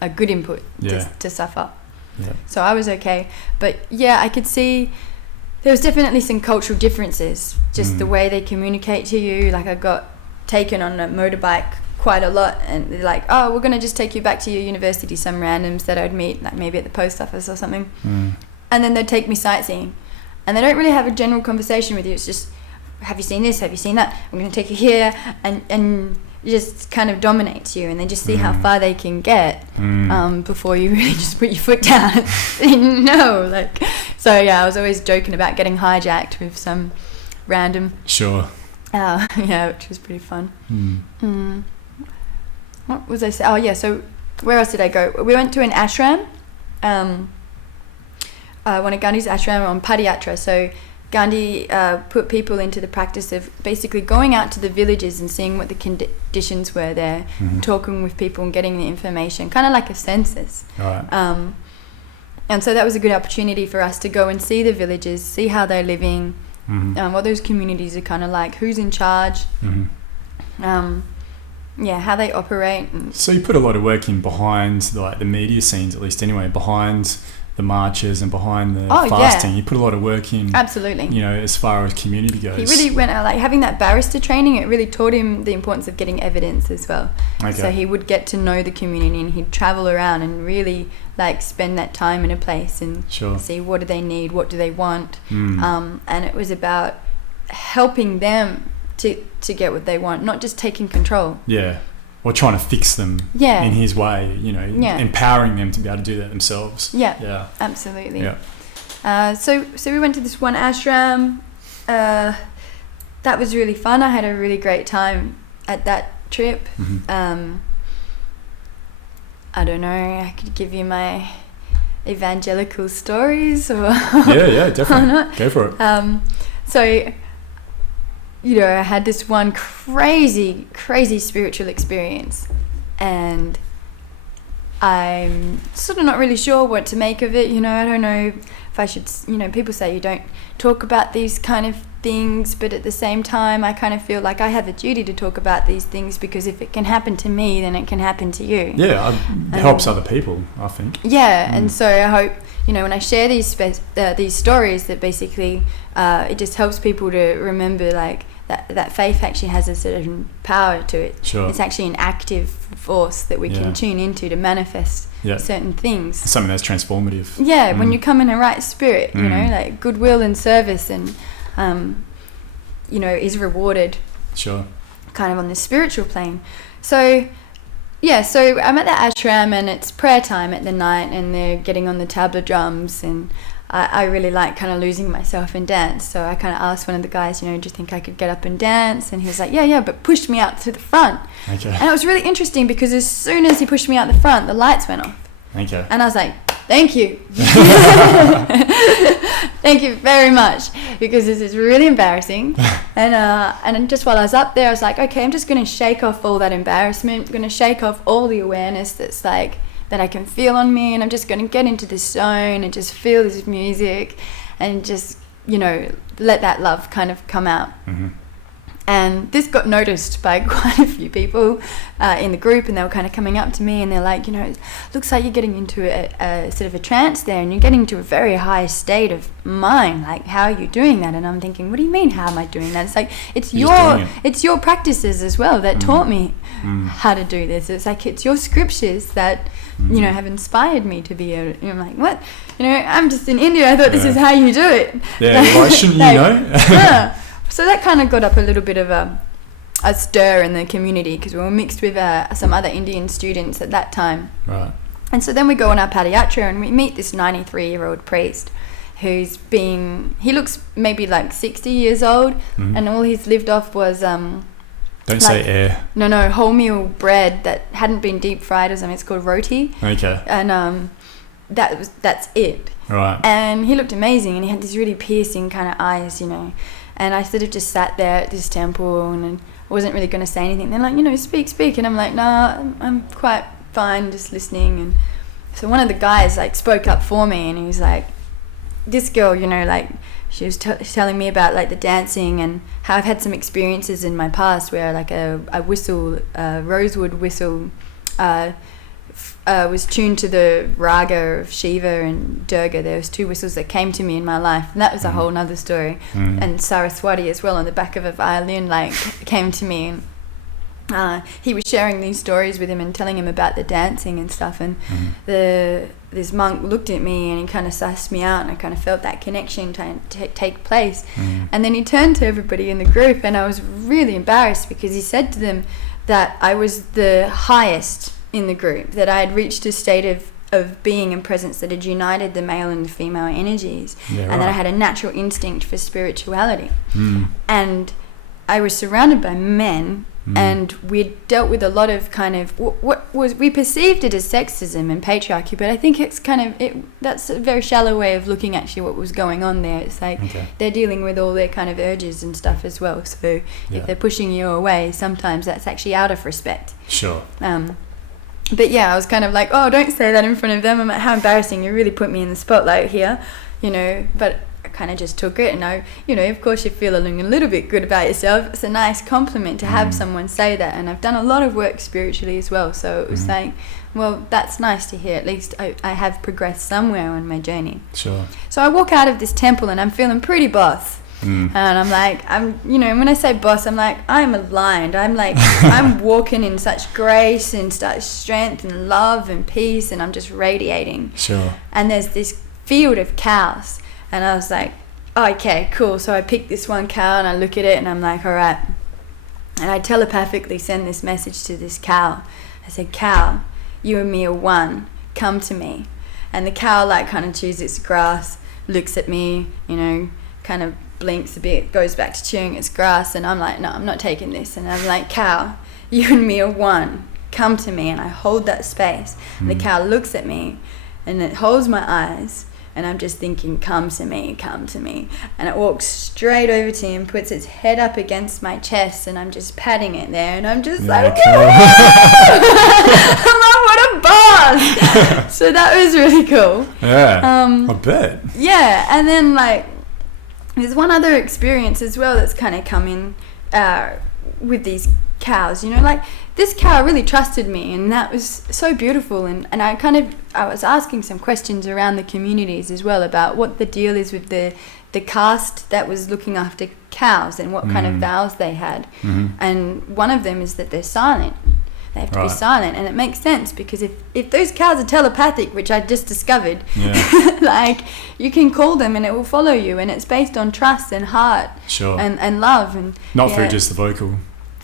a good input to suffer. Yeah. So I was okay, but I could see there was definitely some cultural differences, just the way they communicate to you. Like, I got taken on a motorbike quite a lot, and they're like, oh, we're going to just take you back to your university, some randoms that I'd meet, like maybe at the post office or something. And then they'd take me sightseeing, and they don't really have a general conversation with you. It's just, have you seen this, have you seen that, I'm going to take you here, and it just kind of dominates you, and they just see how far they can get before you really just put your foot down. So I was always joking about getting hijacked with some random which was pretty fun. What was I saying? So where else did I go? We went to an ashram, one of Gandhi's ashram on Padayatra. So Gandhi put people into the practice of basically going out to the villages and seeing what the conditions were there, talking with people and getting the information, kind of like a census. Right. And so that was a good opportunity for us to go and see the villages, see how they're living, what those communities are kind of like, who's in charge, how they operate. So you put a lot of work in behind the media scenes, at least anyway, behind the marches and behind the fasting. You put a lot of work in. Absolutely. As far as community goes. He really went out, like having that barrister training, it really taught him the importance of getting evidence as well. Okay. So he would get to know the community, and he'd travel around and really spend that time in a place and see what do they need, what do they want. And it was about helping them to get what they want, not just taking control. Yeah. Or trying to fix them in his way, empowering them to be able to do that themselves. Yeah, absolutely. Yeah. So we went to this one ashram. That was really fun. I had a really great time at that trip. I don't know, I could give you my evangelical stories or yeah, definitely. Go for it. So I had this one crazy spiritual experience, and I'm sort of not really sure what to make of it. I don't know if I should, people say you don't talk about these kind of things, but at the same time, I kind of feel like I have a duty to talk about these things, because if it can happen to me, then it can happen to you. Yeah, it helps other people, I think. Yeah, and so I hope, when I share these stories, that basically it just helps people to remember, that faith actually has a certain power to it. Sure. It's actually an active force that we can tune into to manifest certain things. It's something that's transformative. Yeah, when you come in a right spirit, like goodwill and service, and is rewarded. Sure. Kind of on the spiritual plane. So I'm at the ashram, and it's prayer time at the night, and they're getting on the tabla drums, and I really like kind of losing myself in dance. So I kind of asked one of the guys, do you think I could get up and dance? And he was like, yeah, but pushed me out to the front. Okay. And it was really interesting, because as soon as he pushed me out the front, the lights went off. Okay. And I was like, thank you. Thank you very much, because this is really embarrassing. And just while I was up there, I was like, okay, I'm just going to shake off all that embarrassment. I'm going to shake off all the awareness that's that I can feel on me, and I'm just going to get into this zone and just feel this music, and just let that love kind of come out. And this got noticed by quite a few people in the group, and they were kind of coming up to me, and they're like, it looks like you're getting into a sort of a trance there, and you're getting into a very high state of mind. Like, how are you doing that? And I'm thinking, what do you mean, how am I doing that? It's like, it's your practices as well that taught me how to do this. It's like, it's your scriptures that have inspired me to be able to, I'm like, what? I'm just in India, I thought this is how you do it. Yeah, why shouldn't you know? Yeah. So that kind of got up a little bit of a stir in the community, because we were mixed with some other Indian students at that time. Right. And so then we go on our Padayatra, and we meet this 93-year-old priest he looks maybe like 60 years old, and all he's lived off was... Don't say air. No, wholemeal bread that hadn't been deep fried or something. It's called roti. Okay. And that's it. Right. And he looked amazing, and he had these really piercing kind of eyes, And I sort of just sat there at this temple, and wasn't really going to say anything. They're like, speak. And I'm like, nah, I'm quite fine, just listening. And so one of the guys like spoke up for me, and he was like, this girl, like she was telling me about like the dancing and how I've had some experiences in my past where like a whistle, rosewood whistle, was tuned to the raga of Shiva and Durga. There was 2 whistles that came to me in my life, and that was a whole nother story. And Saraswati as well on the back of a violin like came to me, and he was sharing these stories with him and telling him about the dancing and stuff, and this monk looked at me and he kind of sussed me out, and I kind of felt that connection take place. And then he turned to everybody in the group, and I was really embarrassed because he said to them that I was the highest in the group, that I had reached a state of being and presence that had united the male and the female energies, and that I had a natural instinct for spirituality. And I was surrounded by men, and we dealt with a lot of kind of what was, we perceived it as sexism and patriarchy, but I think it's kind of that's a very shallow way of looking actually what was going on there. It's like they're dealing with all their kind of urges and stuff as well, so if they're pushing you away, sometimes that's actually out of respect. Sure. But yeah, I was kind of like, oh, don't say that in front of them. I'm like, how embarrassing, you really put me in the spotlight here, but I kind of just took it, and I, of course you feel a little bit good about yourself. It's a nice compliment to have someone say that, and I've done a lot of work spiritually as well, so it was like, well, that's nice to hear. At least I have progressed somewhere on my journey. Sure. So I walk out of this temple and I'm feeling pretty boss. And I'm like, when I say boss, I'm like, I'm aligned. I'm like, I'm walking in such grace and such strength and love and peace, and I'm just radiating. Sure. And there's this field of cows, and I was like, oh, okay, cool. So I pick this one cow and I look at it and I'm like, all right. And I telepathically send this message to this cow. I said, cow, you and me are one. Come to me. And the cow like kind of chews its grass, looks at me, kind of blinks a bit, goes back to chewing its grass, and I'm like, no, I'm not taking this. And I'm like, cow, you and me are one. Come to me. And I hold that space. And the cow looks at me and it holds my eyes, and I'm just thinking, come to me, come to me. And it walks straight over to him, puts its head up against my chest, and I'm just patting it there, and I'm just like, cool. I'm like, what a boss. So that was really cool. Yeah, I bet. Yeah, and then like there's one other experience as well that's kind of come in with these cows, like this cow really trusted me, and that was so beautiful. And I was asking some questions around the communities as well about what the deal is with the caste that was looking after cows and what kind of vows they had. And one of them is that they're silent. They have to be silent, and it makes sense because if those cows are telepathic, which I just discovered, like you can call them and it will follow you, and it's based on trust and heart, and love, and not through just the vocal.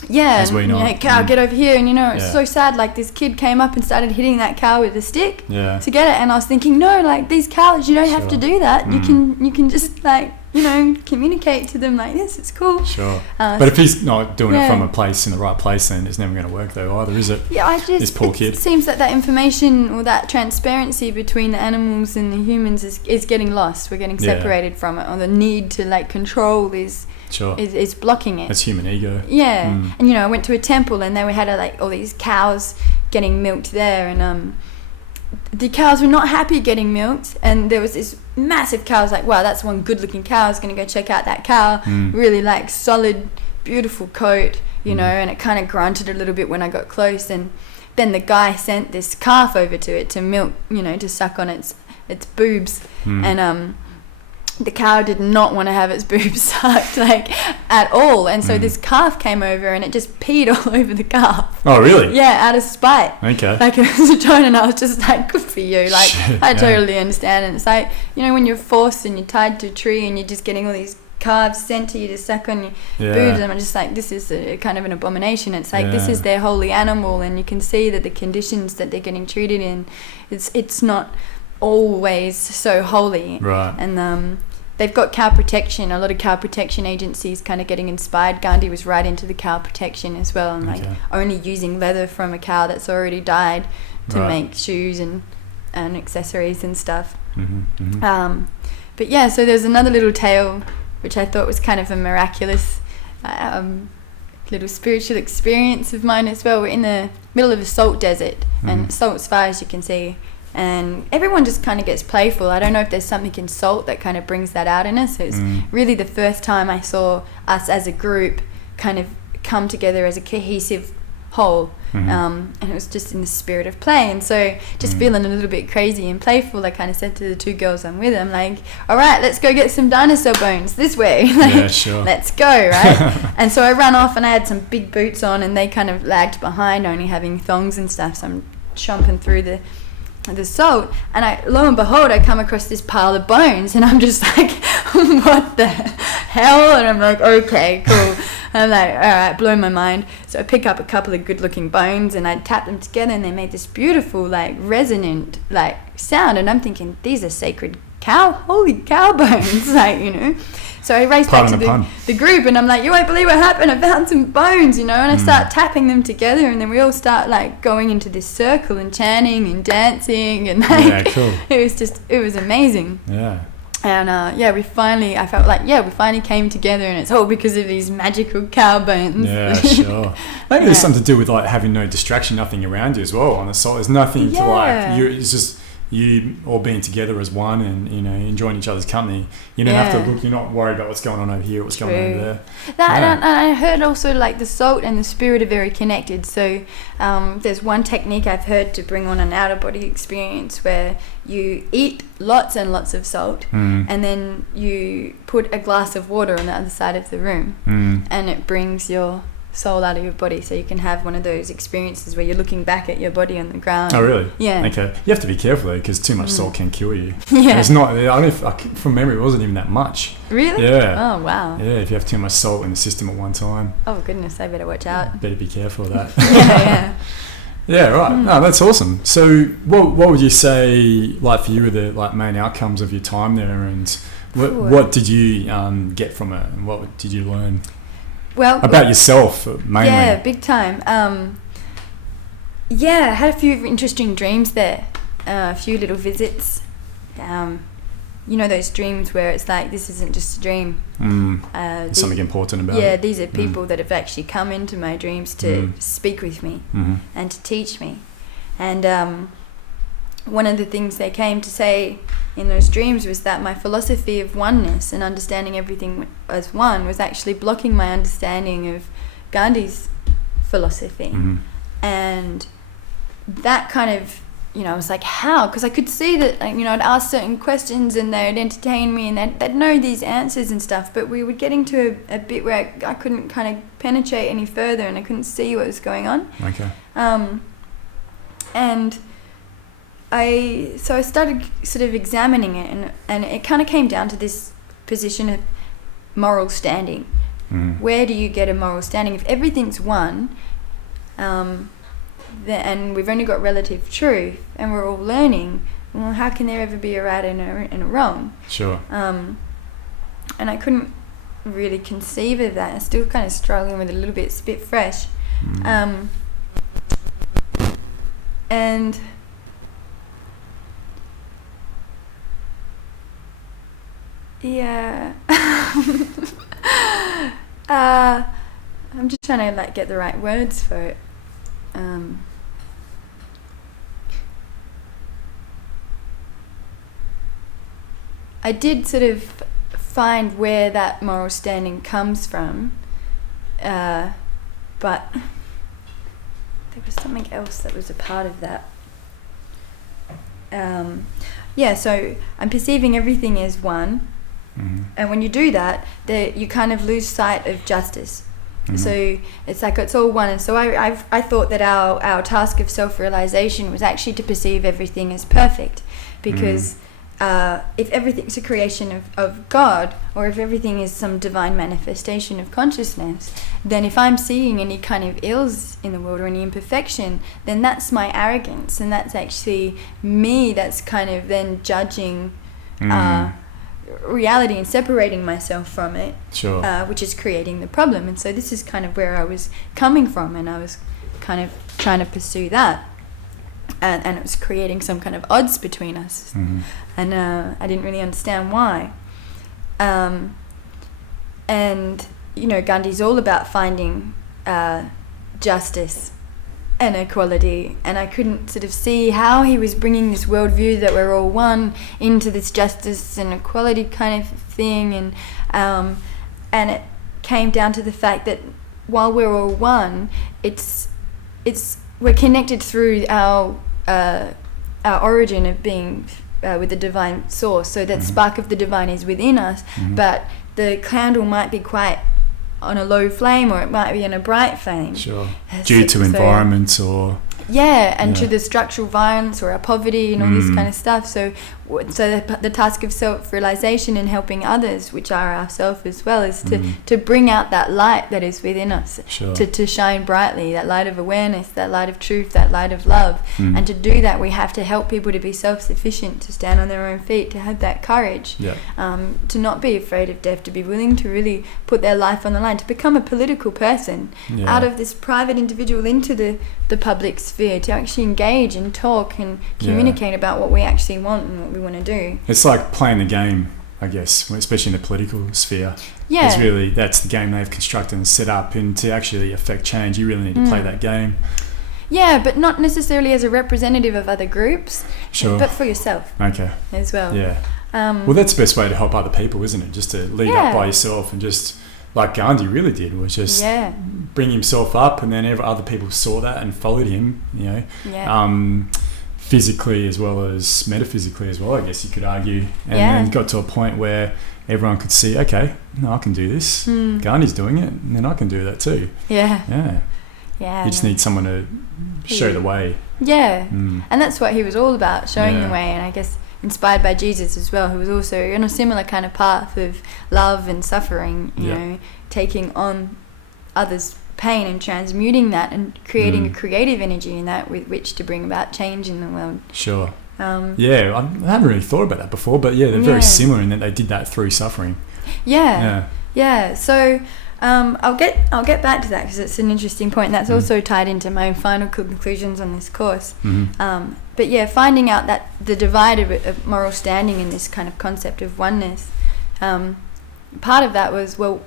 Yeah, as we know. Cow, get over here, and it's so sad. Like this kid came up and started hitting that cow with a stick to get it, and I was thinking, no, like these cows, you don't have to do that. You can just like communicate to them like this. It's cool. Sure. But if he's not doing it from a place in the right place, then it's never going to work though either, is it? Yeah, this poor kid. It seems that information or that transparency between the animals and the humans is getting lost. We're getting separated from it, or the need to like control is blocking it. It's human ego. Yeah. And I went to a temple, and they had like all these cows getting milked there, and the cows were not happy getting milked, and there was this massive cow. I was like, wow, that's one good looking cow. I was going to go check out that cow. Really like solid, beautiful coat, and it kind of grunted a little bit when I got close, and then the guy sent this calf over to it to milk, to suck on its boobs, and the cow did not want to have its boobs sucked like at all, and so this calf came over and it just peed all over the calf. Oh really? Yeah, out of spite. Okay. Like it was a tone, and I was just like, good for you. Like I totally understand. And it's like when you're forced and you're tied to a tree and you're just getting all these calves sent to you to suck on your boobs, and I'm just like, this is a kind of an abomination. It's like this is their holy animal, and you can see that the conditions that they're getting treated in, it's not always so holy. Right. And they've got cow protection. A lot of cow protection agencies kind of getting inspired. Gandhi was right into the cow protection as well, and like only using leather from a cow that's already died to make shoes and accessories and stuff. But yeah, so there's another little tale which I thought was kind of a miraculous little spiritual experience of mine as well. We're in the middle of a salt desert, and salt's fire, as you can see, and everyone just kind of gets playful. I don't know if there's something in salt that kind of brings that out in us. It's really the first time I saw us as a group kind of come together as a cohesive whole, and it was just in the spirit of play. And so just feeling a little bit crazy and playful, I kind of said to the two girls I'm with, I'm like, all right, let's go get some dinosaur bones this way. Like, yeah, sure. Let's go, right? And so I ran off, and I had some big boots on, and they kind of lagged behind, only having thongs and stuff. So I'm chomping through the salt, and lo and behold, I come across this pile of bones, and I'm just like, what the hell? And I'm like, okay, cool. I'm like, all right, blow my mind. So I pick up a couple of good-looking bones, and I tap them together, and they made this beautiful, like, resonant, like, sound. And I'm thinking, these are sacred holy cow bones, like, you know. So I race back to the group, and I'm like, you won't believe what happened. I found some bones, you know. And I start tapping them together, and then we all start, like, going into this circle and chanting and dancing, and like, yeah, cool. It was amazing. Yeah. And I felt like, we finally came together, and it's all because of these magical cow bones. Yeah, sure. Maybe there's something to do with, like, having no distraction, nothing around you as well on the salt. There's nothing to, like, it's just you all being together as one, and, you know, enjoying each other's company. You don't have to look, you're not worried about what's going on over here, what's going on over there. And I heard also, like, the salt and the spirit are very connected. So there's one technique I've heard to bring on an out-of-body experience where you eat lots and lots of salt, and then you put a glass of water on the other side of the room, and it brings your soul out of your body, so you can have one of those experiences where you're looking back at your body on the ground. Oh, really? Yeah. Okay. You have to be careful though, because too much salt can kill you. Yeah. It's not. From memory, it wasn't even that much. Really? Yeah. Oh, wow. Yeah. If you have too much salt in the system at one time. Oh goodness, I better watch out. Better be careful of that. Yeah. Yeah. Right. No, that's awesome. So, what would you say, like, for you, were the, like, main outcomes of your time there, and what did you get from it, and what did you learn? Well, about yourself mainly. Yeah, big time. I had a few interesting dreams there, a few little visits. You know those dreams where it's like, this isn't just a dream. There's something important about it. Yeah, these are people that have actually come into my dreams to speak with me and to teach me. And one of the things they came to say in those dreams was that my philosophy of oneness and understanding everything as one was actually blocking my understanding of Gandhi's philosophy. And that kind of, you know, I was like, how? Because I could see that, you know, I'd ask certain questions and they'd entertain me and they'd know these answers and stuff, but we were getting to a bit where I couldn't kind of penetrate any further, and I couldn't see what was going on. Okay. And I started sort of examining it, and it kind of came down to this position of moral standing. Where do you get a moral standing? If everything's one, and we've only got relative truth, and we're all learning, well, how can there ever be a right and a wrong? Sure. And I couldn't really conceive of that. I'm still kind of struggling with it a little bit. It's a bit fresh. And yeah. I'm just trying to, like, get the right words for it. I did sort of find where that moral standing comes from, but there was something else that was a part of that. So I'm perceiving everything as one, and when you do that, you kind of lose sight of justice. So it's like it's all one. And so I thought that our task of self-realization was actually to perceive everything as perfect, because if everything's a creation of God, or if everything is some divine manifestation of consciousness, then if I'm seeing any kind of ills in the world or any imperfection, then that's my arrogance, and that's actually me that's kind of then judging reality and separating myself from it, sure. Which is creating the problem. And so this is kind of where I was coming from, and I was kind of trying to pursue that. And it was creating some kind of odds between us, and I didn't really understand why. And you know, Gandhi's all about finding justice and equality, and I couldn't sort of see how he was bringing this worldview that we're all one into this justice and equality kind of thing, and it came down to the fact that while we're all one, we're connected through our origin of being with the divine source. So that spark of the divine is within us, but the candle might be quite on a low flame, or it might be in a bright flame. Sure. Due to environment or... Yeah, and to the structural violence or our poverty and all this kind of stuff. So the task of self-realization and helping others, which are ourselves as well, is to bring out that light that is within us, to shine brightly, that light of awareness, that light of truth, that light of love. And to do that, we have to help people to be self-sufficient, to stand on their own feet, to have that courage, to not be afraid of death, to be willing to really put their life on the line, to become a political person out of this private individual into the public sphere, to actually engage and talk and communicate about what we actually want and what we want to do. It's like playing the game, I guess, especially in the political sphere. Yeah. That's the game they've constructed and set up, and to actually affect change, you really need to play that game. Yeah, but not necessarily as a representative of other groups, but for yourself. Okay. As well. Yeah. Well, that's the best way to help other people, isn't it? Just to lead up by yourself, and just like Gandhi really did, was just bring himself up, and then other people saw that and followed him, physically as well as metaphysically as well, I guess you could argue. And then got to a point where everyone could see, okay, no, I can do this. Gandhi's doing it, and then I can do that too. Yeah. You just need someone to show the way. Yeah. And that's what he was all about, showing the way, and I guess inspired by Jesus as well, who was also on a similar kind of path of love and suffering, you know, taking on others' pain and transmuting that and creating a creative energy in that with which to bring about change in the world. Sure. I haven't really thought about that before, but they're very similar in that they did that through suffering. So I'll get back to that because it's an interesting point. That's also tied into my final conclusions on this course. But finding out that the divide of moral standing in this kind of concept of oneness, part of that was, well,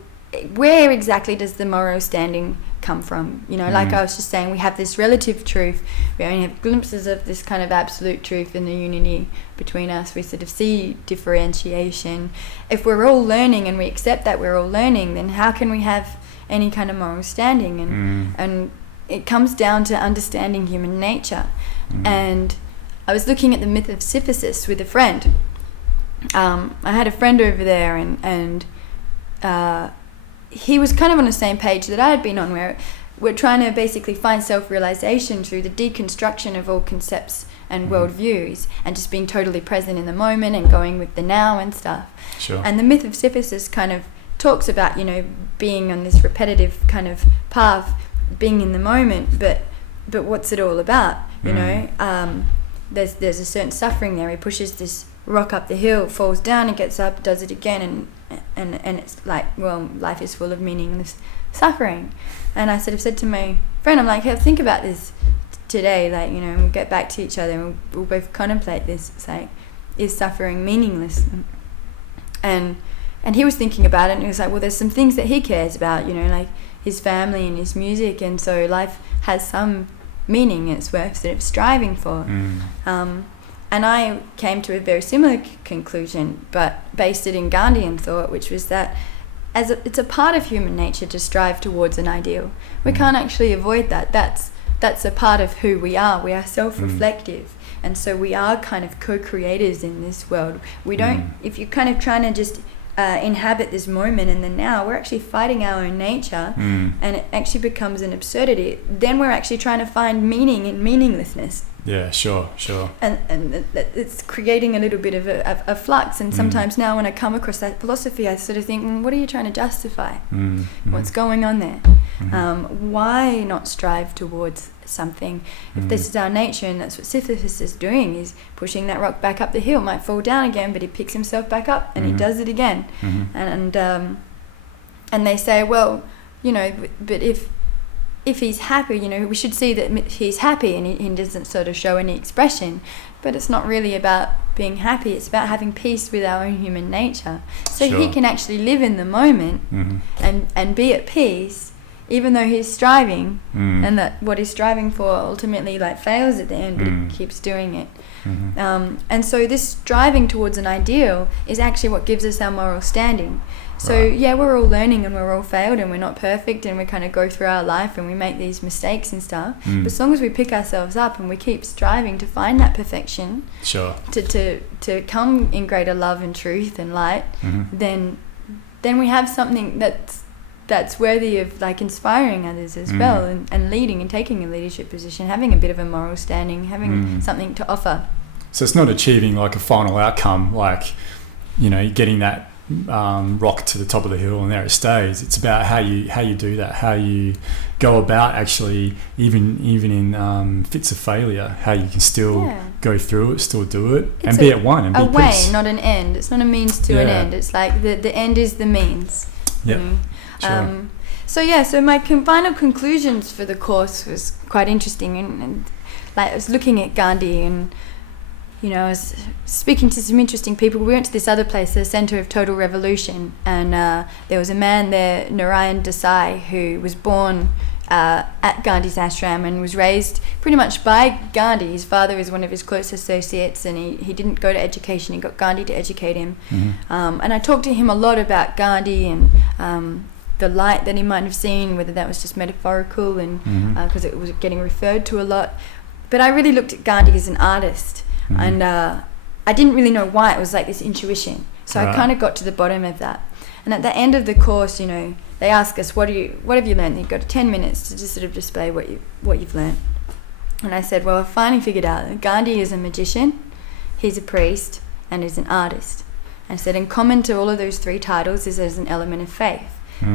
where exactly does the moral standing come from? You know, like I was just saying, we have this relative truth. We only have glimpses of this kind of absolute truth in the unity between us. We sort of see differentiation. If we're all learning and we accept that we're all learning, then how can we have any kind of moral standing? And it comes down to understanding human nature. And I was looking at the myth of Sisyphus with a friend. I had a friend over there, and he was kind of on the same page that I had been on, where we're trying to basically find self-realization through the deconstruction of all concepts and worldviews, and just being totally present in the moment and going with the now and stuff. Sure. And the myth of Sisyphus kind of talks about, you know, being on this repetitive kind of path, being in the moment, but what's it all about? You know, there's a certain suffering there. He pushes this rock up the hill, falls down, and gets up, does it again, and it's like, well, life is full of meaningless suffering. And I sort of said to my friend, I'm like, hey, think about this today, like, you know, and we'll get back to each other and we'll both contemplate this. It's like, is suffering meaningless? And he was thinking about it, and he was like, well, there's some things that he cares about, you know, like his family and his music, and so life has some meaning it's worth sort of striving for. And I came to a very similar conclusion, but based it in Gandhian thought, which was that it's a part of human nature to strive towards an ideal. We can't actually avoid that. That's a part of who we are. We are self-reflective, and so we are kind of co-creators in this world. We don't, if you're kind of trying to just inhabit this moment and the now, we're actually fighting our own nature, and it actually becomes an absurdity. Then we're actually trying to find meaning in meaninglessness. Yeah, sure. And it's creating a little bit of a flux. And sometimes now when I come across that philosophy, I sort of think, what are you trying to justify? What's going on there? Why not strive towards something? If this is our nature, and that's what Sisyphus is doing, is pushing that rock back up the hill. Might fall down again, but he picks himself back up and he does it again. And they say, well, you know, but if he's happy, you know, we should see that he's happy, and he doesn't sort of show any expression. But it's not really about being happy. It's about having peace with our own human nature. So he can actually live in the moment and be at peace. even though he's striving, and that what he's striving for ultimately like fails at the end, but he keeps doing it. And so this striving towards an ideal is actually what gives us our moral standing. So we're all learning and we're all failed and we're not perfect and we kind of go through our life and we make these mistakes and stuff. But as long as we pick ourselves up and we keep striving to find that perfection, to come in greater love and truth and light, then we have something that's worthy of like inspiring others as well, and leading and taking a leadership position, having a bit of a moral standing, having something to offer. So it's not achieving like a final outcome, like, you know, getting that rock to the top of the hill and there it stays. It's about how you do that, how you go about actually even in fits of failure, how you can still go through it, still do it, and be at one and be a way, peace. not an end. It's not a means to an end. It's like the end is the means. Yep. So my final conclusions for the course was quite interesting, and like I was looking at Gandhi, and you know, I was speaking to some interesting people. We went to this other place, the Centre of Total Revolution, and there was a man there, Narayan Desai, who was born at Gandhi's ashram and was raised pretty much by Gandhi. His father is one of his close associates, and he didn't go to education. He got Gandhi to educate him. And I talked to him a lot about Gandhi and the light that he might have seen, whether that was just metaphorical, and because it was getting referred to a lot. But I really looked at Gandhi as an artist, and I didn't really know why. It was like this intuition. So I kind of got to the bottom of that. And at the end of the course, you know, they ask us, what have you learned? You've got 10 minutes to just sort of display what you've learned. And I said, well, I finally figured out that Gandhi is a magician, he's a priest, and he's an artist. And I said, in common to all of those three titles is there's an element of faith.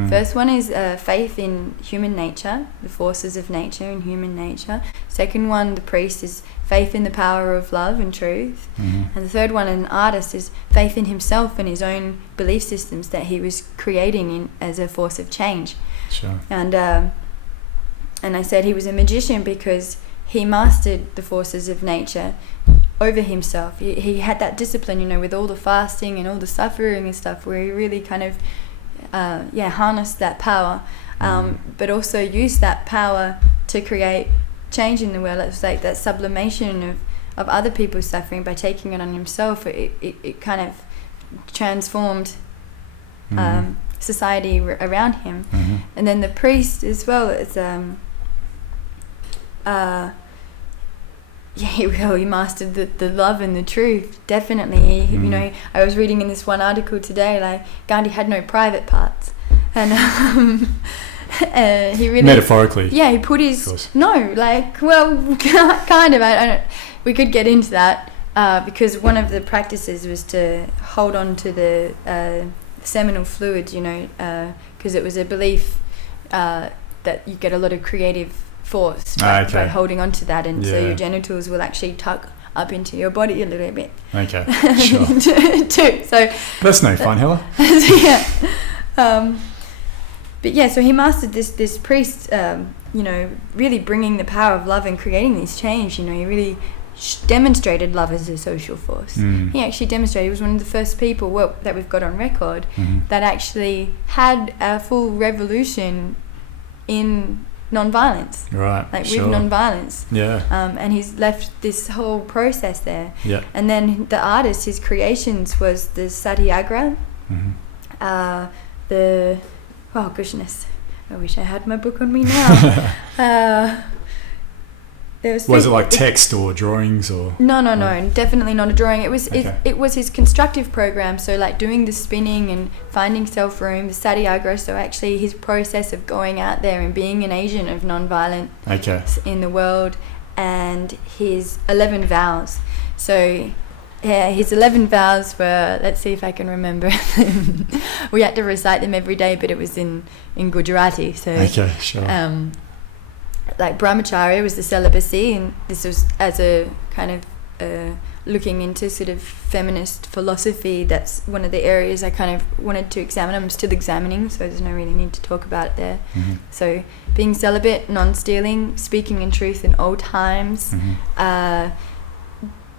First one is faith in human nature, the forces of nature and human nature. Second one, the priest, is faith in the power of love and truth. And the third one, an artist, is faith in himself and his own belief systems that he was creating as a force of change. And I said he was a magician because he mastered the forces of nature over himself. He had that discipline, you know, with all the fasting and all the suffering and stuff, where he really kind of harness that power, but also use that power to create change in the world. It's like that sublimation of other people's suffering by taking it on himself. It kind of transformed society around him. And then the priest as well, it's he mastered the love and the truth, definitely. You know, I was reading in this one article today, like, Gandhi had no private parts. And he really... Metaphorically. Yeah, he put his... No, like, well, kind of. I don't... We could get into that, because one of the practices was to hold on to the seminal fluids, you know, because it was a belief that you get a lot of creative force by holding on to that, and so your genitals will actually tuck up into your body a little bit. Okay, sure. Too. So that's no fun, Helah. But yeah, so he mastered this priest, you know, really bringing the power of love and creating this change. You know, he really demonstrated love as a social force. He actually demonstrated, he was one of the first people that we've got on record that actually had a full revolution in non-violence, like with non-violence, and he's left this whole process there. And then the artist, his creations was the Satyagraha, oh goodness, I wish I had my book on me now. Was it like text or drawings or? No, definitely not a drawing. It was it was his constructive program. So like doing the spinning and finding self-room, the Satyagraha. So actually his process of going out there and being an agent of non-violence in the world, and his 11 vows. So his 11 vows were, let's see if I can remember them. We had to recite them every day, but it was in Gujarati. So like brahmacharya was the celibacy, and this was as a kind of looking into sort of feminist philosophy. That's one of the areas I kind of wanted to examine. I'm still examining, so there's no really need to talk about it there. So being celibate, non-stealing, speaking in truth in all times,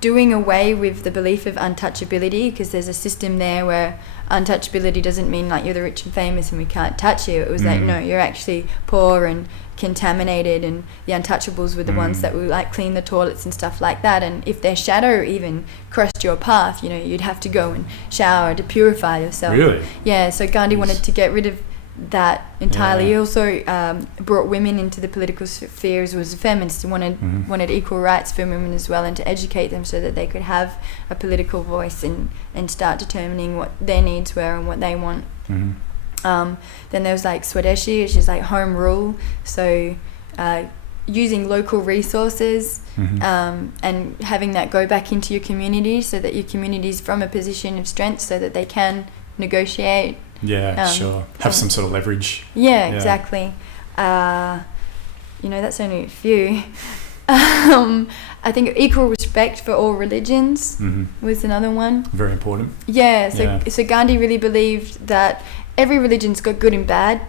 doing away with the belief of untouchability, because there's a system there where untouchability doesn't mean like you're the rich and famous and we can't touch you. It was like, no, you're actually poor and contaminated, and the untouchables were the ones that would like clean the toilets and stuff like that. And if their shadow even crossed your path, you know, you'd have to go and shower to purify yourself. Really? Yeah, so Gandhi wanted to get rid of that entirely. He also brought women into the political sphere, as was a feminist, and wanted equal rights for women as well, and to educate them so that they could have a political voice and start determining what their needs were and what they want. Then there was like Swadeshi, which is like home rule, so using local resources and having that go back into your community, so that your community is from a position of strength, so that they can negotiate. Yeah, sure. Have some sort of leverage. Yeah, exactly. You know, that's only a few. I think equal respect for all religions was another one. Very important. Yeah, so Gandhi really believed that every religion's got good and bad.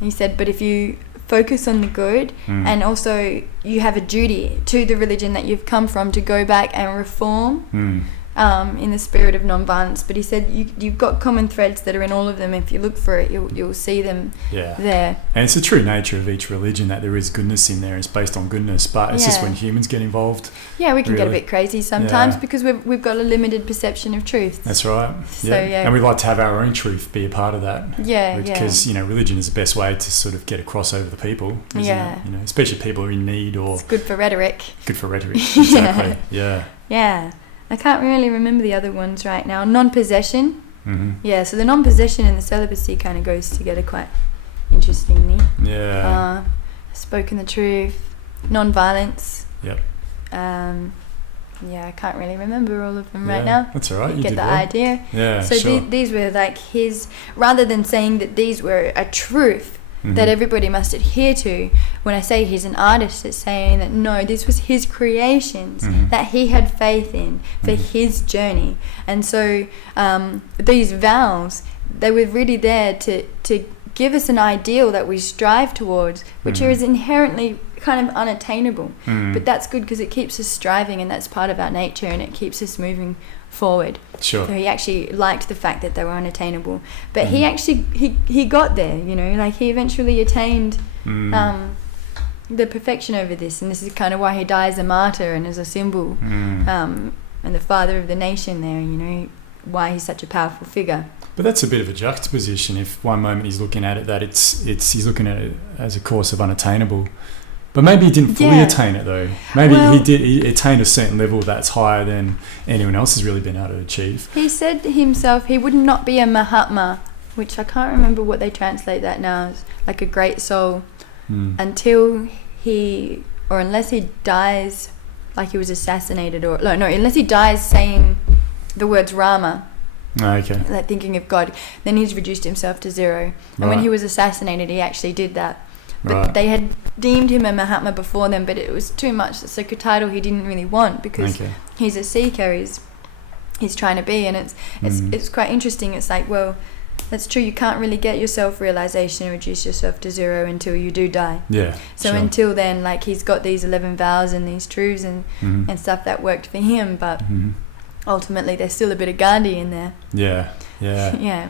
He said, but if you focus on the good, and also you have a duty to the religion that you've come from to go back and reform. In the spirit of nonviolence, but he said you've got common threads that are in all of them. If you look for it, you'll see them there. And it's the true nature of each religion that there is goodness in there. It's based on goodness, but it's just when humans get involved. Yeah, we can get a bit crazy sometimes because we've got a limited perception of truth. That's right. So, and we like to have our own truth be a part of that. Because you know, religion is the best way to sort of get across over the people. You know, especially people who are in need, or it's good for rhetoric. Good for rhetoric. Exactly. Yeah. I can't really remember the other ones right now. Non-possession. Yeah, so the non-possession and the celibacy kind of goes together quite interestingly. Yeah. Spoken the truth. Non-violence. Yep. Yeah, I can't really remember all of them right now. That's all right. You get the idea. Yeah, so these were like his, rather than saying that these were a truth that everybody must adhere to. When I say he's an artist, it's saying that no, this was his creations that he had faith in for his journey. And so these vows, they were really there to give us an ideal that we strive towards, which is inherently kind of unattainable. But that's good because it keeps us striving, and that's part of our nature, and it keeps us moving forward. Sure. So he actually liked the fact that they were unattainable, but he actually he got there, you know, like he eventually attained the perfection over this, and this is kind of why he dies a martyr and as a symbol and the father of the nation there, you know, why he's such a powerful figure. But that's a bit of a juxtaposition. If one moment he's looking at it that it's he's looking at it as a course of unattainable, but maybe he didn't fully attain it though. Maybe he attained a certain level that's higher than anyone else has really been able to achieve. He said to himself he would not be a Mahatma, which I can't remember what they translate that now as, like a great soul, until he, or unless he dies like he was assassinated, or no, unless he dies saying the words Rama. Okay. Like thinking of God, then he's reduced himself to zero. And when he was assassinated, he actually did that. But they had deemed him a Mahatma before them, but it was too much. It's like a title he didn't really want, because he's a seeker. He's trying to be, and it's quite interesting. It's like, well, that's true. You can't really get your self-realization and reduce yourself to zero until you do die. Yeah. So until then, like, he's got these 11 vows and these truths and stuff that worked for him, but ultimately there's still a bit of Gandhi in there. Yeah. Yeah.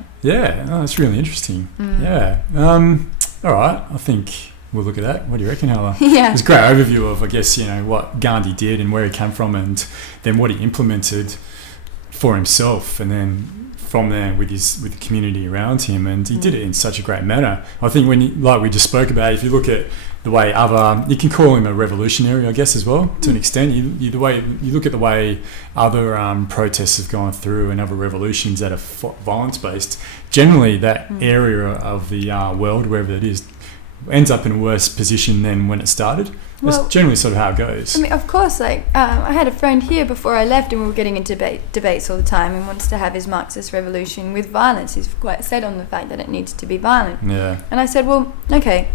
Oh, that's really interesting. Yeah. All right, I think we'll look at that. What do you reckon, Helah? Yeah. It's a great overview of, I guess, you know, what Gandhi did and where he came from, and then what he implemented for himself, and then from there with the community around him. And he did it in such a great manner. I think like we just spoke about, if you look at the way you can call him a revolutionary, I guess, as well, to an extent. The way you look at the way other protests have gone through and other revolutions that are violence-based, generally that area of the world, wherever it is, ends up in a worse position than when it started. That's generally sort of how it goes. I mean, of course, like, I had a friend here before I left, and we were getting into debates all the time, and wants to have his Marxist revolution with violence. He's quite set on the fact that it needs to be violent. Yeah. And I said, well, okay.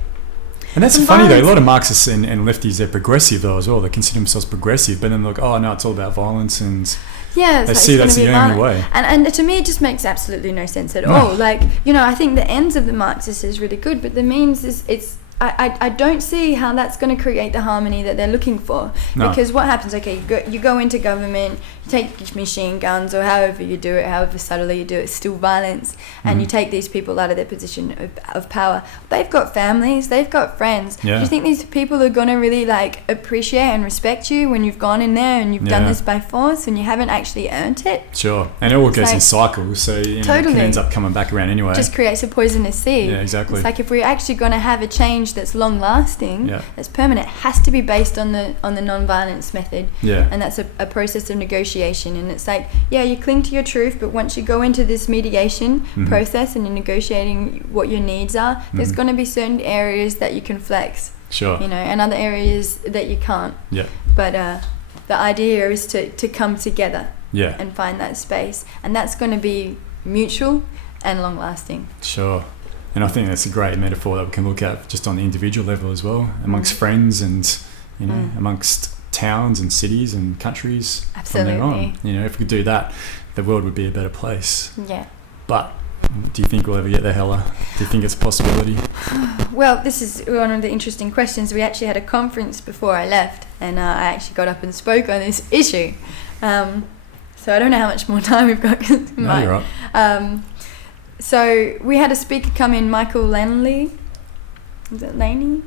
And that's funny though, a lot of Marxists and lefties, they're progressive though as well. They consider themselves progressive, but then they're like, oh no, it's all about violence, and they see that's the only way. And to me, it just makes absolutely no sense at all. Like, you know, I think the ends of the Marxists is really good, but the means is I don't see how that's going to create the harmony that they're looking for. No. Because what happens, okay, you go into government, you take machine guns or however you do it, however subtly you do it, it's still violence, and you take these people out of their position of power. They've got families, they've got friends. Yeah. Do you think these people are going to really like appreciate and respect you when you've gone in there and you've done this by force and you haven't actually earned it? Sure. And it all goes like, in cycles, so it can end up coming back around anyway. Just creates a poisonous seed. Yeah, exactly. It's like if we're actually going to have a change that's long lasting, that's permanent, it has to be based on the non-violence method. Yeah. And that's a process of negotiation. And it's like, you cling to your truth, but once you go into this mediation process and you're negotiating what your needs are, there's going to be certain areas that you can flex. Sure. And other areas that you can't. Yeah. But the idea is to come together. Yeah. And find that space. And that's going to be mutual and long lasting. Sure. And I think that's a great metaphor that we can look at just on the individual level as well, amongst friends and, amongst towns and cities and countries. Absolutely. From there on. If we could do that, the world would be a better place. Yeah. But do you think we'll ever get there, Helah? Do you think it's a possibility? Well, this is one of the interesting questions. We actually had a conference before I left, and I actually got up and spoke on this issue. So I don't know how much more time we've got. No, you're right. So we had a speaker come in, Michael Langley. Is it Laney?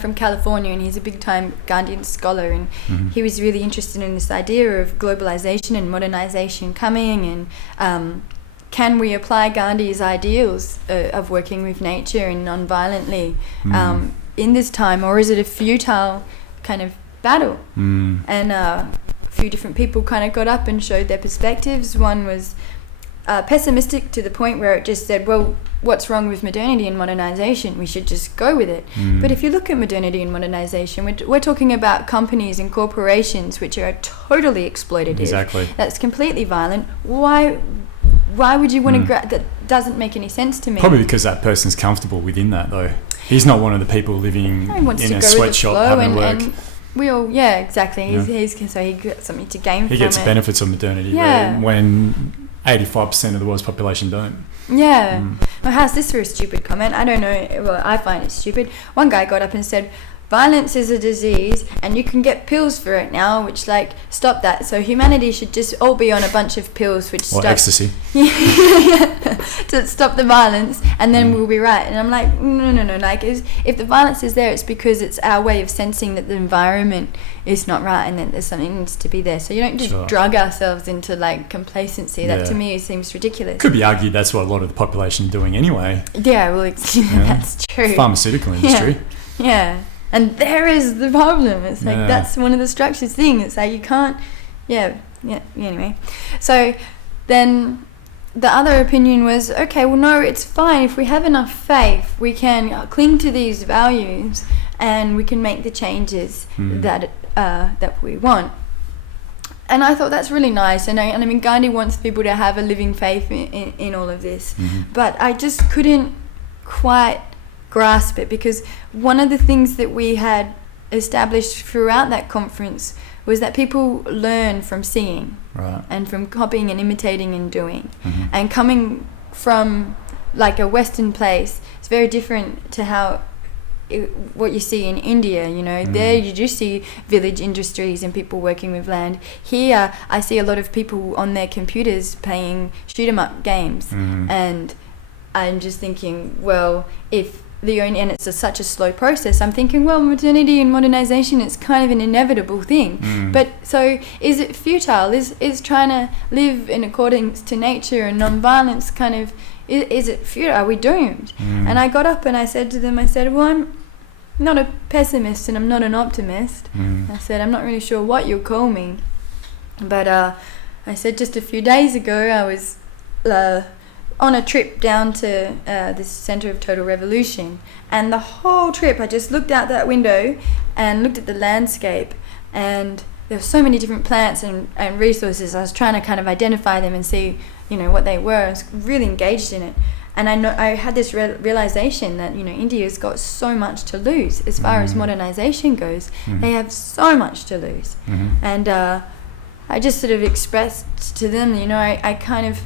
From California, and he's a big-time Gandhian scholar, and he was really interested in this idea of globalization and modernization coming, and can we apply Gandhi's ideals of working with nature and non-violently in this time, or is it a futile kind of battle? And a few different people kind of got up and showed their perspectives. One was pessimistic to the point where it just said, well, what's wrong with modernity and modernization? We should just go with it. But if you look at modernity and modernization, we're talking about companies and corporations which are totally exploitative. Exactly. That's completely violent. Why would you want to that doesn't make any sense to me. Probably because that person's comfortable within that, though. He's not one of the people living in a sweatshop having work. We all, exactly. So he got something to gain from it. He gets benefits of modernity when 85% of the world's population don't. Yeah. Well, how's this for a stupid comment? I don't know. Well, I find it stupid. One guy got up and said, violence is a disease and you can get pills for it now, which stop that. So humanity should just all be on a bunch of pills which stop ecstasy. To stop the violence, and then we'll be right. And I'm like, no. If the violence is there, it's because it's our way of sensing that the environment is not right and that there's something that needs to be there. So you don't just drug ourselves into complacency. That to me seems ridiculous. Could be argued that's what a lot of the population are doing anyway. Yeah, well, that's true. Pharmaceutical industry. Yeah. And there is the problem. It's that's one of the structures thing. It's you can't. Anyway, so then the other opinion was, okay, well, no, it's fine if we have enough faith, we can cling to these values and we can make the changes that we want. And I thought that's really nice. And I mean, Gandhi wants people to have a living faith in all of this, but I just couldn't quite grasp it, because one of the things that we had established throughout that conference was that people learn from seeing and from copying and imitating and doing, and coming from a Western place, it's very different to how what you see in India. There you just see village industries and people working with land. Here I see a lot of people on their computers playing shoot 'em up games, and I'm just thinking, well, and it's such a slow process. I'm thinking, well, modernity and modernization is kind of an inevitable thing. But so is it futile? Is trying to live in accordance to nature and non-violence kind of, is it futile? Are we doomed? And I got up and I said to them, well, I'm not a pessimist and I'm not an optimist. I said, I'm not really sure what you'll call me. But I said just a few days ago I was on a trip down to this center of total revolution, and the whole trip I just looked out that window and looked at the landscape, and there were so many different plants and resources. I was trying to kind of identify them and see what they were. I was really engaged in it, and I had this realization that India's got so much to lose as far as modernization goes. They have so much to lose. And I just sort of expressed to them, I kind of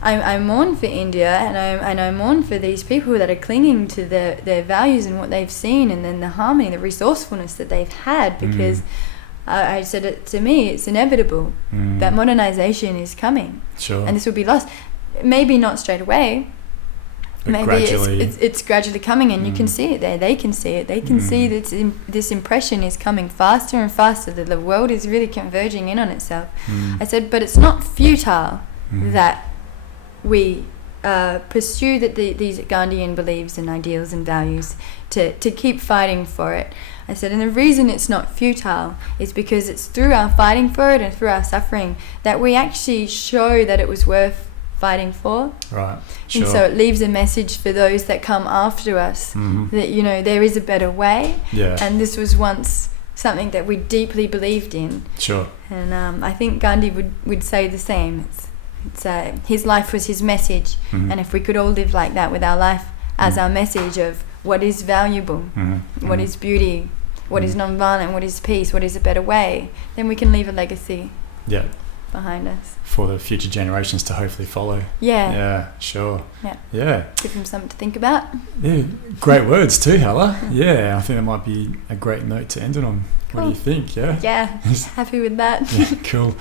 I mourn for India, and I mourn for these people that are clinging to their values and what they've seen, and then the harmony, the resourcefulness that they've had, because I said it to me, it's inevitable that modernization is coming. Sure. And this will be lost. Maybe not straight away. But maybe gradually. it's gradually coming, and you can see it there. They can see it. They can see that this impression is coming faster and faster, that the world is really converging in on itself. I said, but it's not futile that we pursue these Gandhian beliefs and ideals and values to keep fighting for it. I said, and the reason it's not futile is because it's through our fighting for it and through our suffering that we actually show that it was worth fighting for. Right. Sure. And so it leaves a message for those that come after us that, you know, there is a better way. Yeah. And this was once something that we deeply believed in. Sure. And I think Gandhi would say the same. It's his life was his message. And if we could all live like that with our life as our message of what is valuable, what is beauty, what is non-violent, what is peace, what is a better way, then we can leave a legacy behind us. For the future generations to hopefully follow. Yeah. Yeah, sure. Yeah. Yeah. Give them something to think about. Yeah, great words too, Helah. Yeah, I think that might be a great note to end it on. What do you think? Yeah. Yeah, happy with that. Yeah, cool.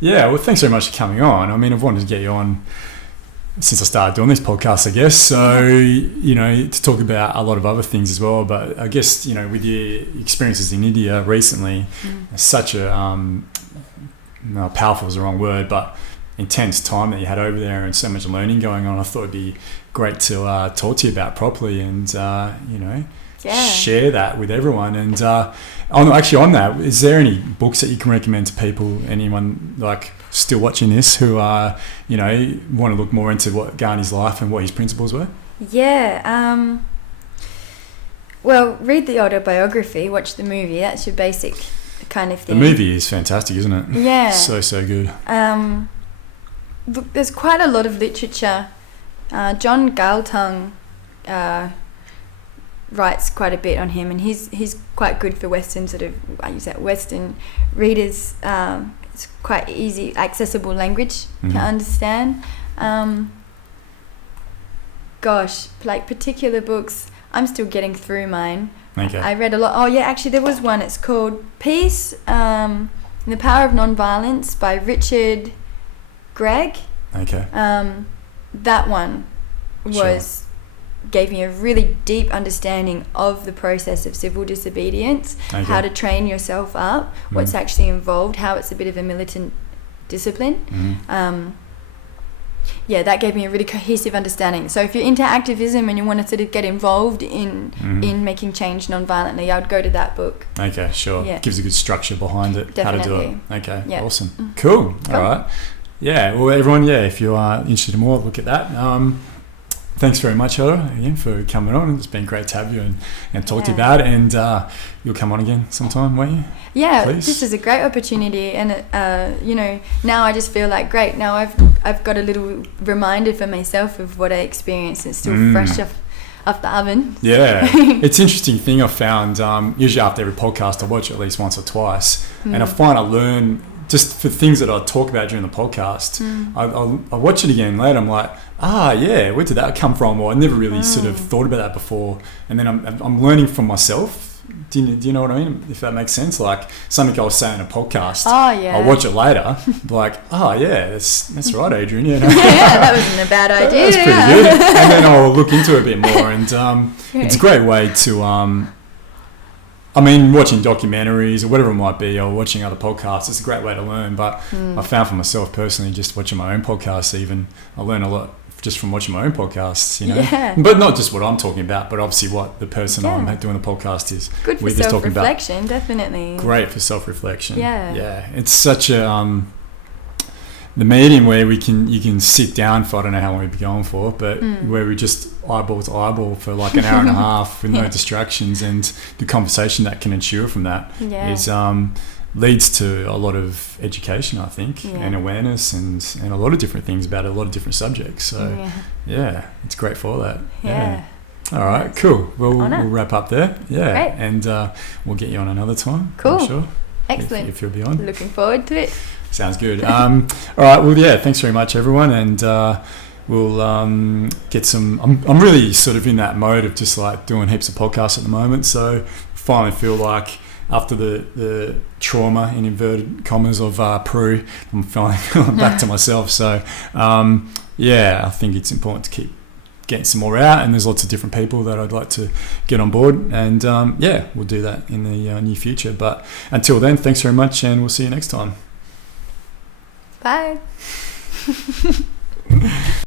Yeah, well, thanks very much for coming on. I mean, I've wanted to get you on since I started doing this podcast, I guess. So, you know, to talk about a lot of other things as well. But I guess, you know, with your experiences in India recently, such a no, powerful is the wrong word, but intense time that you had over there and so much learning going on. I thought it'd be great to talk to you about properly and, you know, share that with everyone. And on that, is there any books that you can recommend to people, anyone like still watching this who are, you know, want to look more into what Gandhi's life and what his principles were? Yeah. Well, read the autobiography, watch the movie. That's your basic kind of thing. The movie is fantastic, isn't it? Yeah. So good. Look, there's quite a lot of literature. John Galtung writes quite a bit on him, and he's quite good for Western Western readers. It's quite easy, accessible language to understand. Gosh, like particular books, I'm still getting through mine. Okay. I read a lot. Oh yeah, actually there was one. It's called Peace, and the Power of Nonviolence by Richard Gregg. Okay. That one gave me a really deep understanding of the process of civil disobedience, how to train yourself up, what's actually involved, how it's a bit of a militant discipline. Yeah, that gave me a really cohesive understanding. So if you're into activism and you want to sort of get involved in making change non-violently, I would go to that book. Okay, sure. Yeah. Gives a good structure behind it, Definitely. How to do it. Okay, yeah. Awesome. Cool. All right. Yeah, well, everyone, if you are interested in more, look at that. Thanks very much, Helah, again, for coming on. It's been great to have you and talk to you about it. And you'll come on again sometime, won't you? Yeah, please. This is a great opportunity. And, you know, now I just feel like, great, now I've got a little reminder for myself of what I experienced. It's still fresh off the oven. Yeah. It's an interesting thing I've found. Usually after every podcast, I watch it at least once or twice. And I find I learn just for things that I talk about during the podcast. I watch it again later. I'm like, where did that come from? Or I never really sort of thought about that before. And then I'm learning from myself. Do you know what I mean? If that makes sense, like something I was saying in a podcast. I'll watch it later, like, that's right, Adrian. Yeah, that wasn't a bad idea. That's pretty good. And then I'll look into it a bit more, and it's a great way to. I mean, watching documentaries or whatever it might be, or watching other podcasts, it's a great way to learn. But I found for myself personally, just watching my own podcasts, even I learn a lot just from watching my own podcasts, you know. Yeah. But not just what I'm talking about, but obviously what the person I'm doing the podcast is. Good for self-reflection, definitely. Great for self-reflection. Yeah. It's such a the medium where you can sit down for, I don't know how long we've been going for, but where we just eyeball to eyeball for like an hour and a half with no distractions, and the conversation that can ensue from that is leads to a lot of education, I think, and awareness and a lot of different things about a lot of different subjects. So it's great for that. Yeah. All right, cool. Well, we'll wrap up there. Yeah. Great. And we'll get you on another time. Cool. I'm sure. Excellent. if you'll be on. Looking forward to it. Sounds good. All right. Well, yeah. Thanks very much, everyone, and we'll get some. I'm really sort of in that mode of just like doing heaps of podcasts at the moment. So finally feel like after the trauma in inverted commas of Peru, I'm finally feeling back to myself. So yeah, I think it's important to keep getting some more out, and there's lots of different people that I'd like to get on board, and yeah, we'll do that in the near future. But until then, thanks very much, and we'll see you next time. Bye.